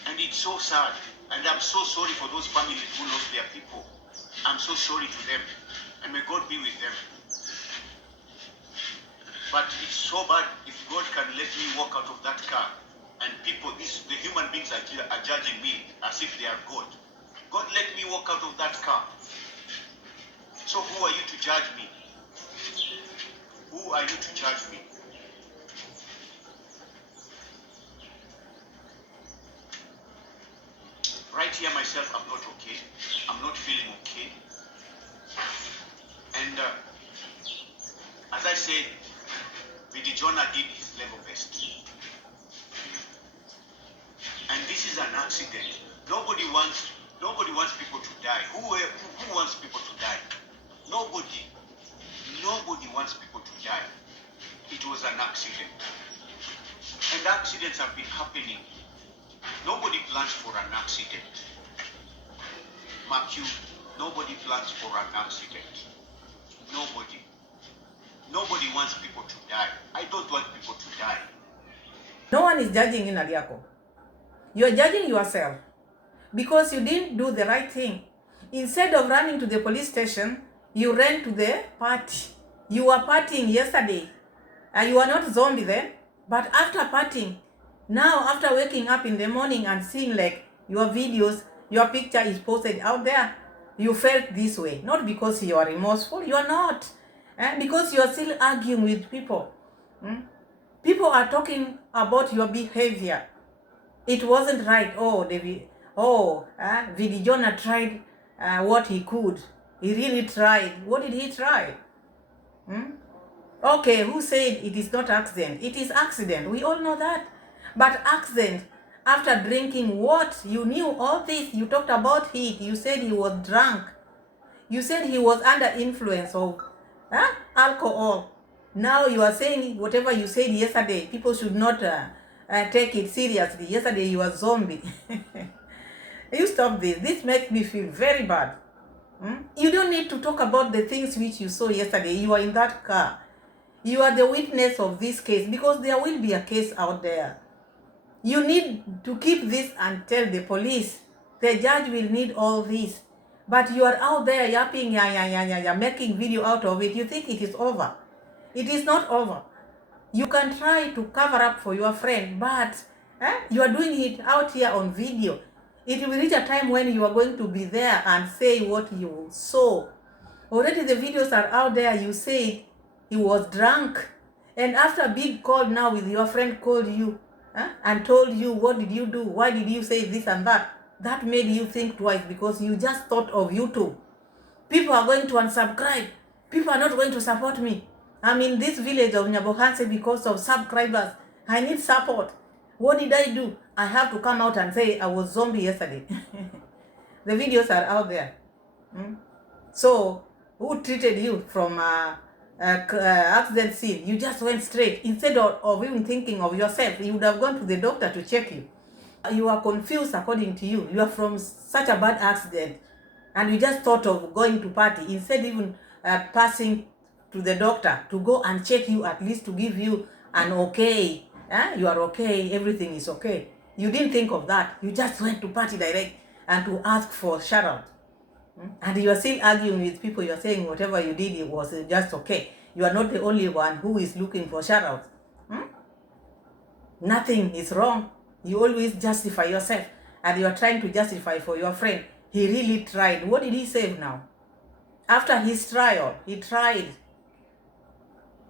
And it's so sad. And I'm so sorry for those families who lost their people. I'm so sorry to them. And may God be with them. But it's so bad if God can let me walk out of that car and people, the human beings are judging me as if they are God. God let me walk out of that car. So who are you to judge me? Who are you to judge me? Right here myself, I'm not okay. I'm not feeling okay. And as I said, Vidi Jonah did his level best. And this is an accident. Nobody wants people to die. Who wants people to die? Nobody. Nobody wants people to die. It was an accident. And accidents have been happening. Nobody plans for an accident. Mark you, nobody plans for an accident. Nobody. Nobody wants people to die. I don't want people to die. No one is judging in Naliakho. You are judging yourself because you didn't do the right thing. Instead of running to the police station, you ran to the party. You were partying yesterday. You were not zombie then. But after partying, now after waking up in the morning and seeing like your videos, your picture is posted out there, you felt this way. Not because you are remorseful, you are not. Because you are still arguing with people. People are talking about your behavior. It wasn't right. Oh, David. Oh, Vidi Jonah tried what he could. He really tried. What did he try? Okay, who said it is not accident? It is accident. We all know that. But accident, after drinking what? You knew all this. You talked about it. You said he was drunk. You said he was under influence of alcohol. Now you are saying whatever you said yesterday, people should not take it seriously. Yesterday you were zombie. You stop this. This makes me feel very bad. You don't need to talk about the things which you saw yesterday. You are in that car. You are the witness of this case, because there will be a case out there. You need to keep this and tell the police. The judge will need all this. But you are out there yapping, making video out of it. You think it is over. It is not over. You can try to cover up for your friend, but you are doing it out here on video. It will reach a time when you are going to be there and say what you saw. Already the videos are out there. You say he was drunk. And after a big call now with your friend called you and told you, what did you do? Why did you say this and that? That made you think twice, because you just thought of YouTube. People are going to unsubscribe. People are not going to support me. I'm in this village of Nyabohanse because of subscribers. I need support. What did I do? I have to come out and say I was zombie yesterday. The videos are out there. So, who treated you from accident scene? You just went straight. Instead of even thinking of yourself, you would have gone to the doctor to check you. You are confused according to you. You are from such a bad accident, and you just thought of going to party instead even passing to the doctor to go and check you, at least to give you an okay. You are okay, everything is okay. You didn't think of that. You just went to party direct and to ask for shout out. And you are still arguing with people. You are saying whatever you did, it was just okay. You are not the only one who is looking for shout out. Nothing is wrong. You always justify yourself, and you are trying to justify for your friend. He really tried. What did he say now? After his trial, he tried.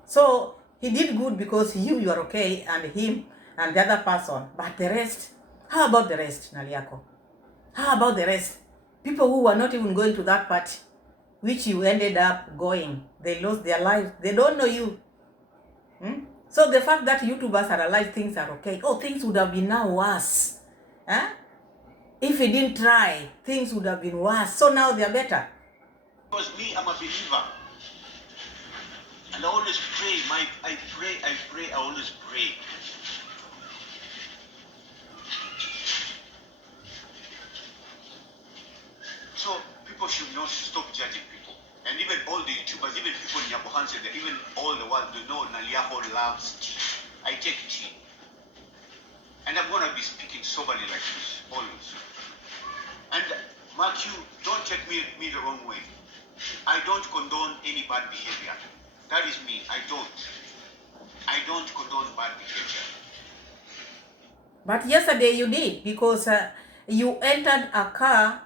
So he did good because you are okay, and him and the other person. But the rest, how about the rest, Naliakho? How about the rest? People who were not even going to that party, which you ended up going. They lost their lives. They don't know you. So the fact that YouTubers are alive, things are okay. Oh, things would have been now worse. If he didn't try, things would have been worse. So now they're better. Because me, I'm a believer. And I always pray. I always pray. So people should not stop judging people. And even all the YouTubers, even people in Nyabohanse, even all the world, they know Naliakho loves tea. I take tea. And I'm going to be speaking soberly like this, always. And Mark, you don't take me the wrong way. I don't condone any bad behavior. That is me. I don't condone bad behavior. But yesterday you did, because you entered a car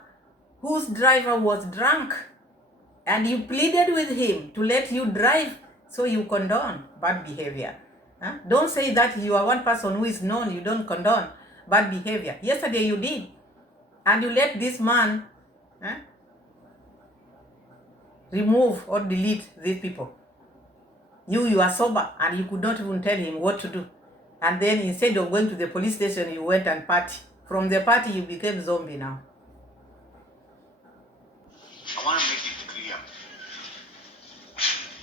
whose driver was drunk, and you pleaded with him to let you drive, so you condone bad behavior. Don't say that you are one person who is known, you don't condone bad behavior. Yesterday you did, and you let this man remove or delete these people. You are sober, and you could not even tell him what to do. And then instead of going to the police station, you went and party. From the party, you became zombie now. I want to make it clear.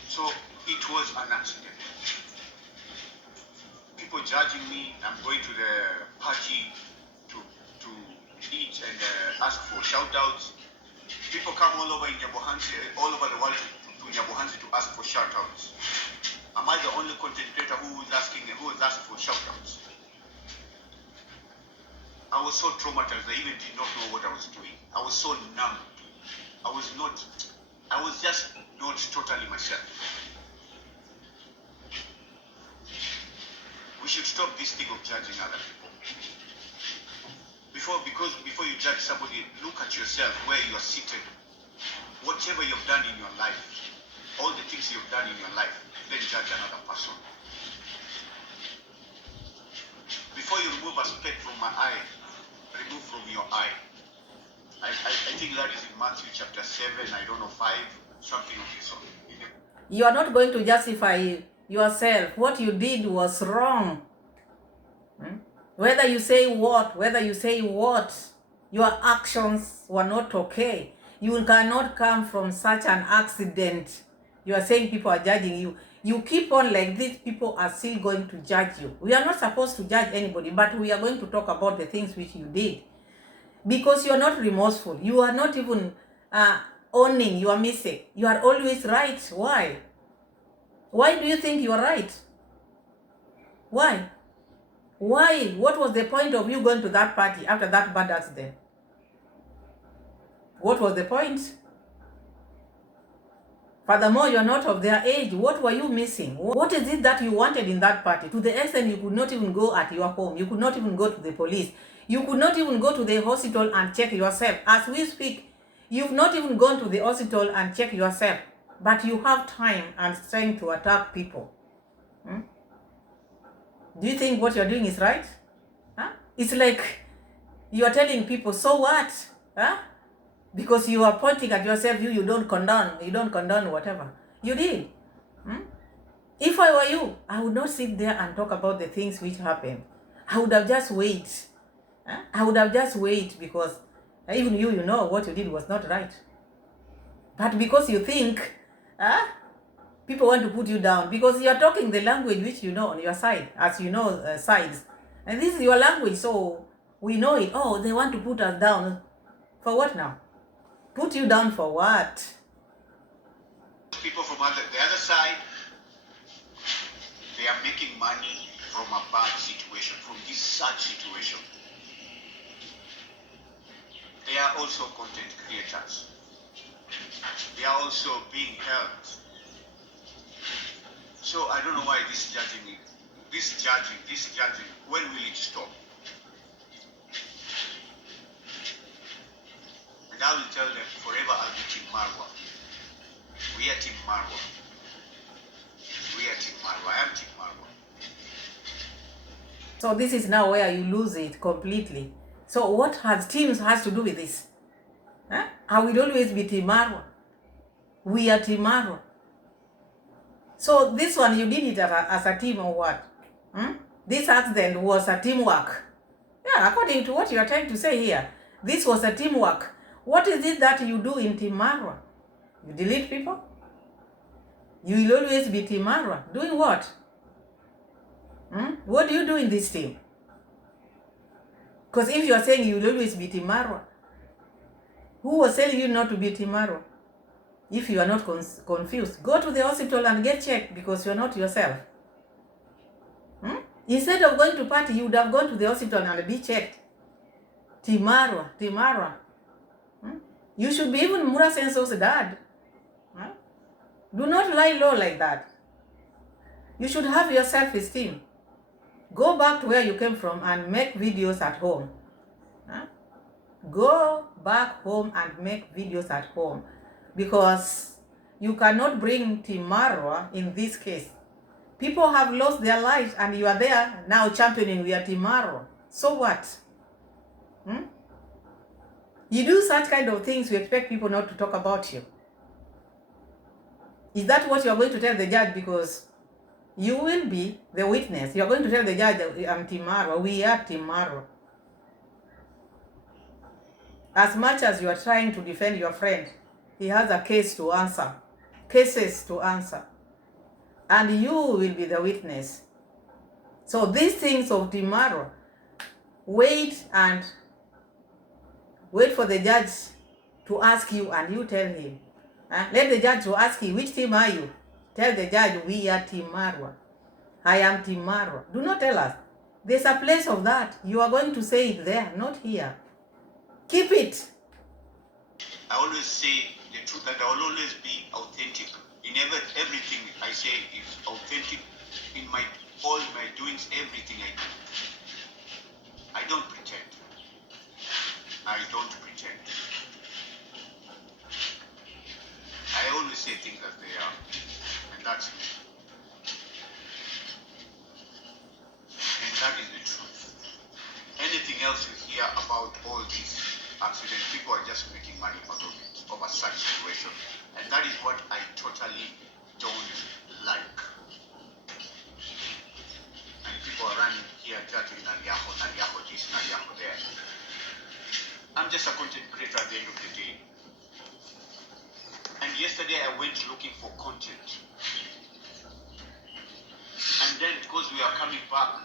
So it was an accident. People judging me, I'm going to the party to eat and ask for shout outs. People come all over in Nyabohanse, all over the world to Nyabohanse to ask for shout outs. Am I the only content creator who is asking for shout outs? I was so traumatized, I even did not know what I was doing. I was so numb. I was just not totally myself. We should stop this thing of judging other people. before you judge somebody, look at yourself where you are seated. Whatever you've done in your life, all the things you've done in your life, then judge another person. Before you remove a speck from my eye, remove from your eye. I think that is in Matthew chapter 7, I don't know, 5, something of this sort. You are not going to justify yourself. What you did was wrong. Whether you say what, your actions were not okay. You cannot come from such an accident. You are saying people are judging you. You keep on like this, people are still going to judge you. We are not supposed to judge anybody, but we are going to talk about the things which you did. Because you are not remorseful. You are not even owning your mistake. You are always right. Why? Why do you think you are right? Why? Why? What was the point of you going to that party after that bad accident? What was the point? Furthermore, you are not of their age. What were you missing? What is it that you wanted in that party? To the extent you could not even go at your home. You could not even go to the police. You could not even go to the hospital and check yourself. As we speak, you've not even gone to the hospital and check yourself. But you have time and strength to attack people. Do you think what you're doing is right? It's like you are telling people, so what? Because you are pointing at yourself, you don't condone whatever. You did. If I were you, I would not sit there and talk about the things which happened. I would have just wait. I would have just wait because even you know what you did was not right. But because you think, people want to put you down because you are talking the language which you know on your side, as you know sides. And this is your language, so we know it. Oh, they want to put us down. For what now? Put you down for what? People from the other side, they are making money from a bad situation, from this sad situation. They are also content creators. They are also being helped. So I don't know why this judging, when will it stop? And I will tell them, forever I'll be Team Marwa. We are Team Marwa. We are Team Marwa. I am Team Marwa. So this is now where you lose it completely. So what teams has to do with this? I will always be Team Marwa. We are Team Marwa. So this one, you did it as a team or what? This accident was a teamwork. Yeah, according to what you are trying to say here, this was a teamwork. What is it that you do in Team Marwa? You delete people? You will always be Team Marwa. Doing what? What do you do in this team? Because if you are saying you will always be Team Marwa, who was telling you not to be Team Marwa? If you are not confused, go to the hospital and get checked because you are not yourself. Instead of going to party, you would have gone to the hospital and be checked. Team Marwa, Team Marwa. You should be even Mura Senso's dad. Do not lie low like that. You should have your self-esteem. Go back to where you came from and make videos at home. Go back home and make videos at home. Because you cannot bring Team Marwa in this case. People have lost their lives and you are there now championing we are Team Marwa. So what? You do such kind of things, you expect people not to talk about you. Is that what you are going to tell the judge? Because you will be the witness. You are going to tell the judge, I'm Team Marwa, we are Team Marwa. As much as you are trying to defend your friend, he has a case to answer, cases to answer. And you will be the witness. So these things of Team Marwa, wait for the judge to ask you and you tell him. Let the judge to ask you, which team are you? Tell the judge, we are Team Marwa. I am Team Marwa. Do not tell us. There's a place of that. You are going to say it there, not here. Keep it. I always say the truth and I will always be authentic. In everything I say is authentic. In all my doings, everything I do. I don't pretend. I don't pretend. I always say things as they are, and that's me. And that is the truth. Anything else you hear about all these accidents, people are just making money out of it, of a such situation. And that is what I totally don't like. And people are running here judging Naliakho, Naliakho this, Naliakho there. I'm just a content creator at the end of the day. And yesterday I went looking for content. And then because we are coming back,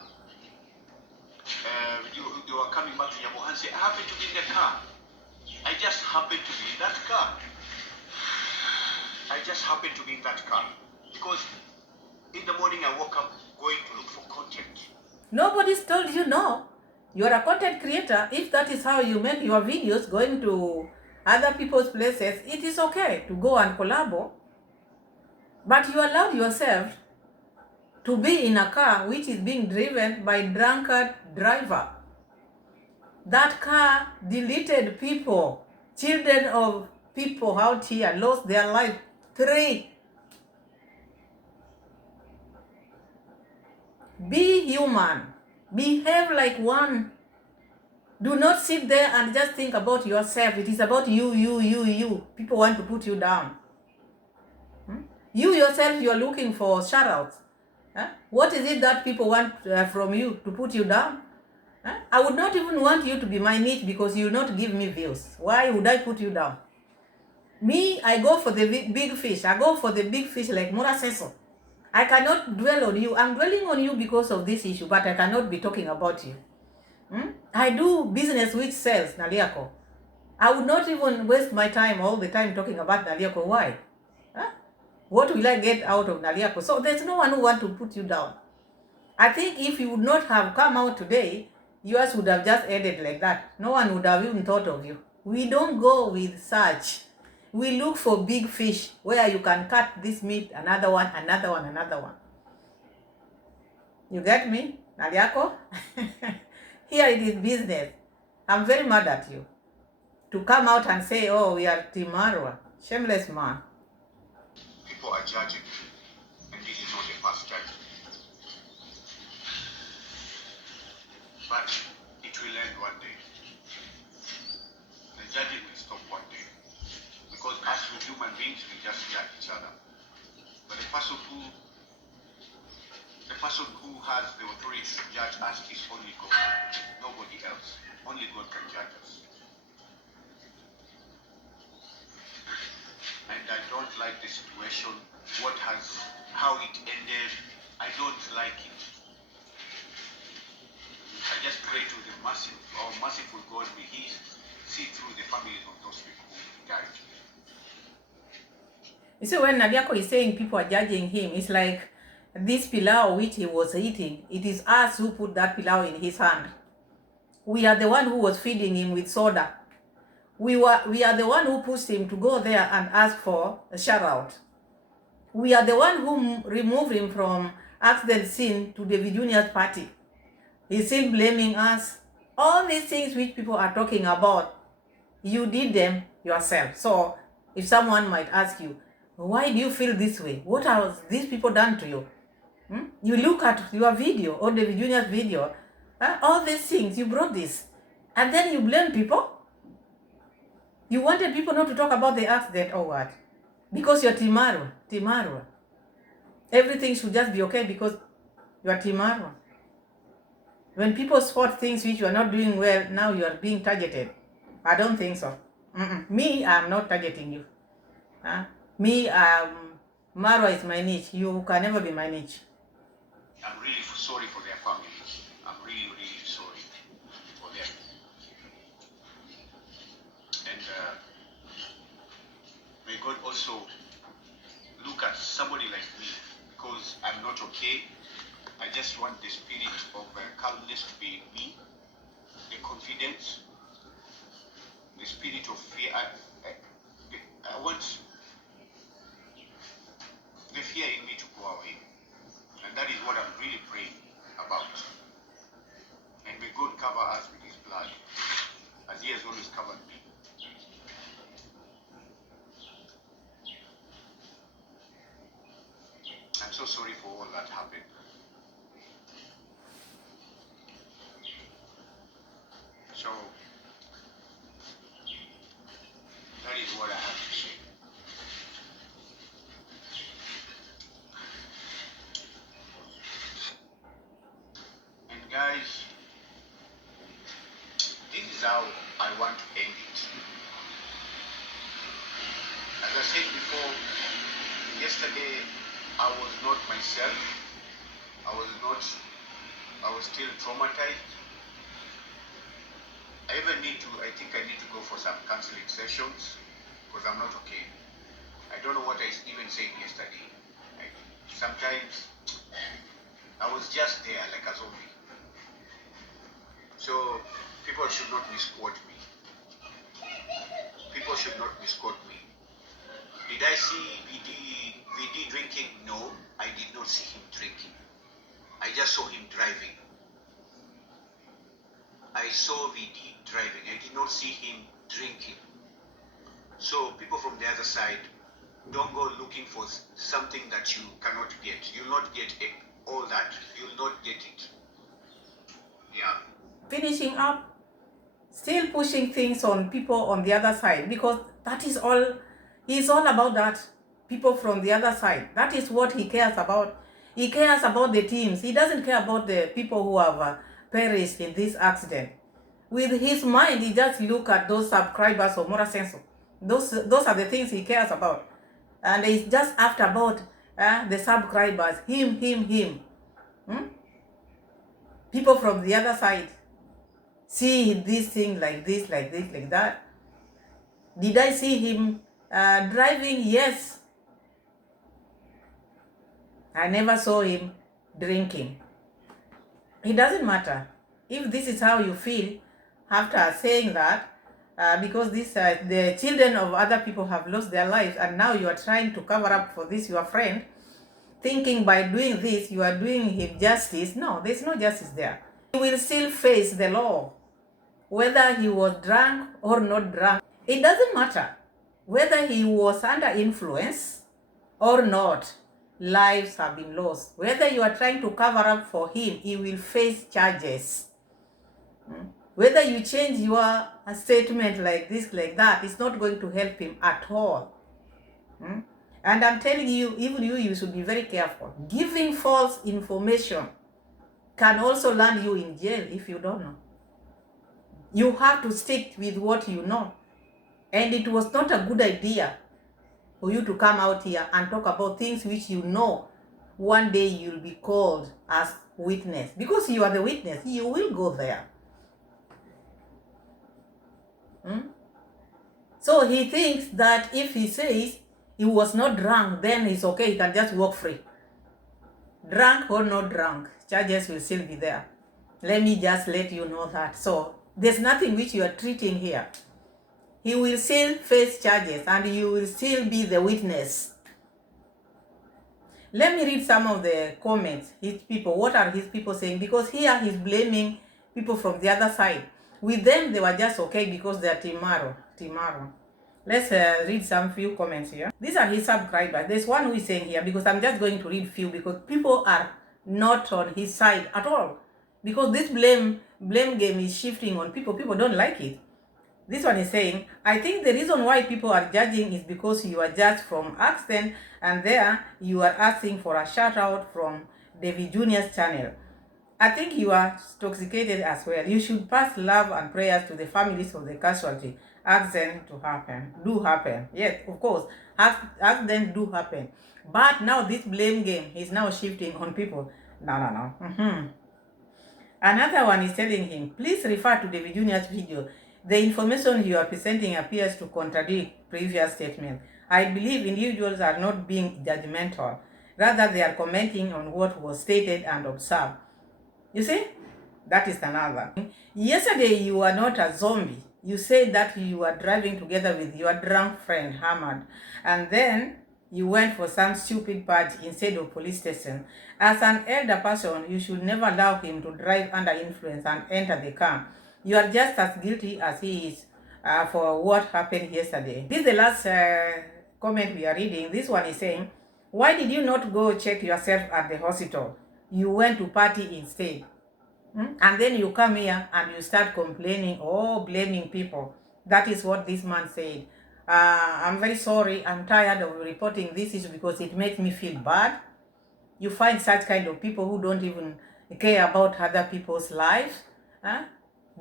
you are coming back to Yamohansi, I happened to be in the car. I just happened to be in that car. I just happened to be in that car. Because in the morning I woke up going to look for content. Nobody's told you no. You are a content creator. If that is how you make your videos, going to other people's places, it is okay to go and collabo. But you allow yourself to be in a car which is being driven by a drunkard driver. That car deleted people. Children of people out here lost their life. 3. Be human. Behave like one. Do not sit there and just think about yourself. It is about you. People want to put you down. You yourself, you are looking for shout-outs. What is it that people want from you to put you down? I would not even want you to be my niche because you will not give me views. Why would I put you down? Me, I go for the big fish. I go for the big fish like Mura says so. I cannot dwell on you. I'm dwelling on you because of this issue, but I cannot be talking about you. I do business which sells, Naliakho. I would not even waste my time all the time talking about Naliakho. Why? What will I get out of Naliakho? So there's no one who wants to put you down. I think if you would not have come out today, yours would have just ended like that. No one would have even thought of you. We don't go with search. We look for big fish where you can cut this meat, another one. You get me, Naliakho? Here it is business. I'm very mad at you. To come out and say, oh, we are Team Marwa. Shameless man. People are judging, and this is not the first judging. But it will end one day. The judging will stop one day. Because as with human beings, we just judge each other. But the person who has the authority to judge us is only God. Nobody else. Only God can judge us. And I don't like the situation, how it ended. I don't like it. I just pray to the merciful God, may He see through the families of those people who died. You see, when Naliakho is saying people are judging him, it's like this pilau which he was eating, it is us who put that pilau in his hand. We are the one who was feeding him with soda. We are the one who pushed him to go there and ask for a shout-out. We are the one who removed him from accident scene to the Junior's party. He's still blaming us. All these things which people are talking about, you did them yourself. So if someone might ask you, why do you feel this way? What have these people done to you? You look at your video or the Junior's video, all these things, you brought this. And then you blame people? You wanted people not to talk about the accident or what? Because you're Timarwa. Everything should just be okay because you're Timarwa. When people spot things which you are not doing well, now you are being targeted. I don't think so. Me, I'm not targeting you. Me, Marwa is my niche. You can never be my niche. I'm really sorry for their families. I'm really, really sorry for them. And may God also look at somebody like me, because I'm not okay. I just want the spirit of calmness to be in me, the confidence, the spirit of fear. I want the fear in me to go away. And that is what I'm really praying about. And may God cover us with His blood, as He has always covered so sorry for all that happened. So that is what I have to say. And guys, this is how I want to end it. As I said before, yesterday I was not myself. I was still traumatized. I think I need to go for some counseling sessions because I'm not okay. I don't know what I even said yesterday. Sometimes I was just there like a zombie. So people should not misquote me. People should not misquote me. Did I see VD drinking? No, I did not see him drinking. I just saw him driving. I saw VD driving. I did not see him drinking. So people from the other side, don't go looking for something that you cannot get. You'll not get all that. You'll not get it. Yeah. Finishing up, still pushing things on people on the other side, because that is all, he's all about that. People from the other side, that is what he cares about. He cares about the teams. He doesn't care about the people who have perished in this accident. With his mind, he just look at those subscribers of Mora Senso. Those are the things he cares about. And he's just after about the subscribers, him. People from the other side see this thing like this, like that. Did I see him driving? Yes. I never saw him drinking. It doesn't matter. If this is how you feel after saying that, because the children of other people have lost their lives, and now you are trying to cover up for this, your friend, thinking by doing this, you are doing him justice. No, there's no justice there. He will still face the law. Whether he was drunk or not drunk, it doesn't matter. Whether he was under influence or not, lives have been lost. Whether you are trying to cover up for him, he will face charges. Whether you change your statement like this, like that, it's not going to help him at all. And I'm telling you, even you should be very careful. Giving false information can also land you in jail if you don't know. You have to stick with what you know. And it was not a good idea for you to come out here and talk about things which you know one day you'll be called as witness. Because you are the witness, you will go there. So he thinks that if he says he was not drunk, then it's okay, he can just walk free. Drunk or not drunk, charges will still be there. Let me just let you know that. So there's nothing which you are treating here. He will still face charges and you will still be the witness. Let me read some of the comments, his people. What are his people saying? Because here he's blaming people from the other side. With them, they were just okay because they are Timaro. Let's read some few comments here. These are his subscribers. There's one who is saying here, because I'm just going to read few because people are not on his side at all. Because this blame game is shifting on people. People don't like it. This one is saying, I think the reason why people are judging is because you are judged from accident and there you are asking for a shout out from David Jr.'s channel. I think you are intoxicated as well. You should pass love and prayers to the families of the casualty. Accidents do happen. Yes, of course, accidents do happen. But now this blame game is now shifting on people. No. Another one is telling him, please refer to David Jr.'s video. The information you are presenting appears to contradict previous statements. I believe individuals are not being judgmental. Rather, they are commenting on what was stated and observed. You see? That is another. Yesterday, you were not a zombie. You said that you were driving together with your drunk friend, Hamad. And then you went for some stupid party instead of police station. As an elder person, you should never allow him to drive under influence and enter the car. You are just as guilty as he is for what happened yesterday. This is the last comment we are reading. This one is saying, Why did you not go check yourself at the hospital? You went to party instead. And then you come here and you start complaining or blaming people. That is what this man said. I'm very sorry. I'm tired of reporting this issue because it makes me feel bad. You find such kind of people who don't even care about other people's lives.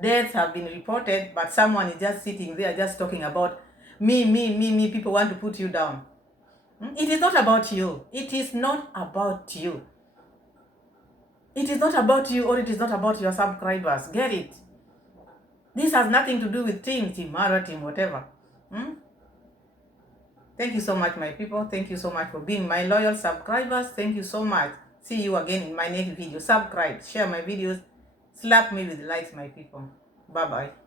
Deaths have been reported, but someone is just sitting there just talking about me. People want to put you down. It is not about you. It is not about you. It is not about you, or it is not about your subscribers. Get it? This has nothing to do with team Mara, team whatever. Thank you so much, my people. Thank you so much for being my loyal subscribers. Thank you so much. See you again in my next video. Subscribe, share my videos, slap me with likes, my people. Bye-bye.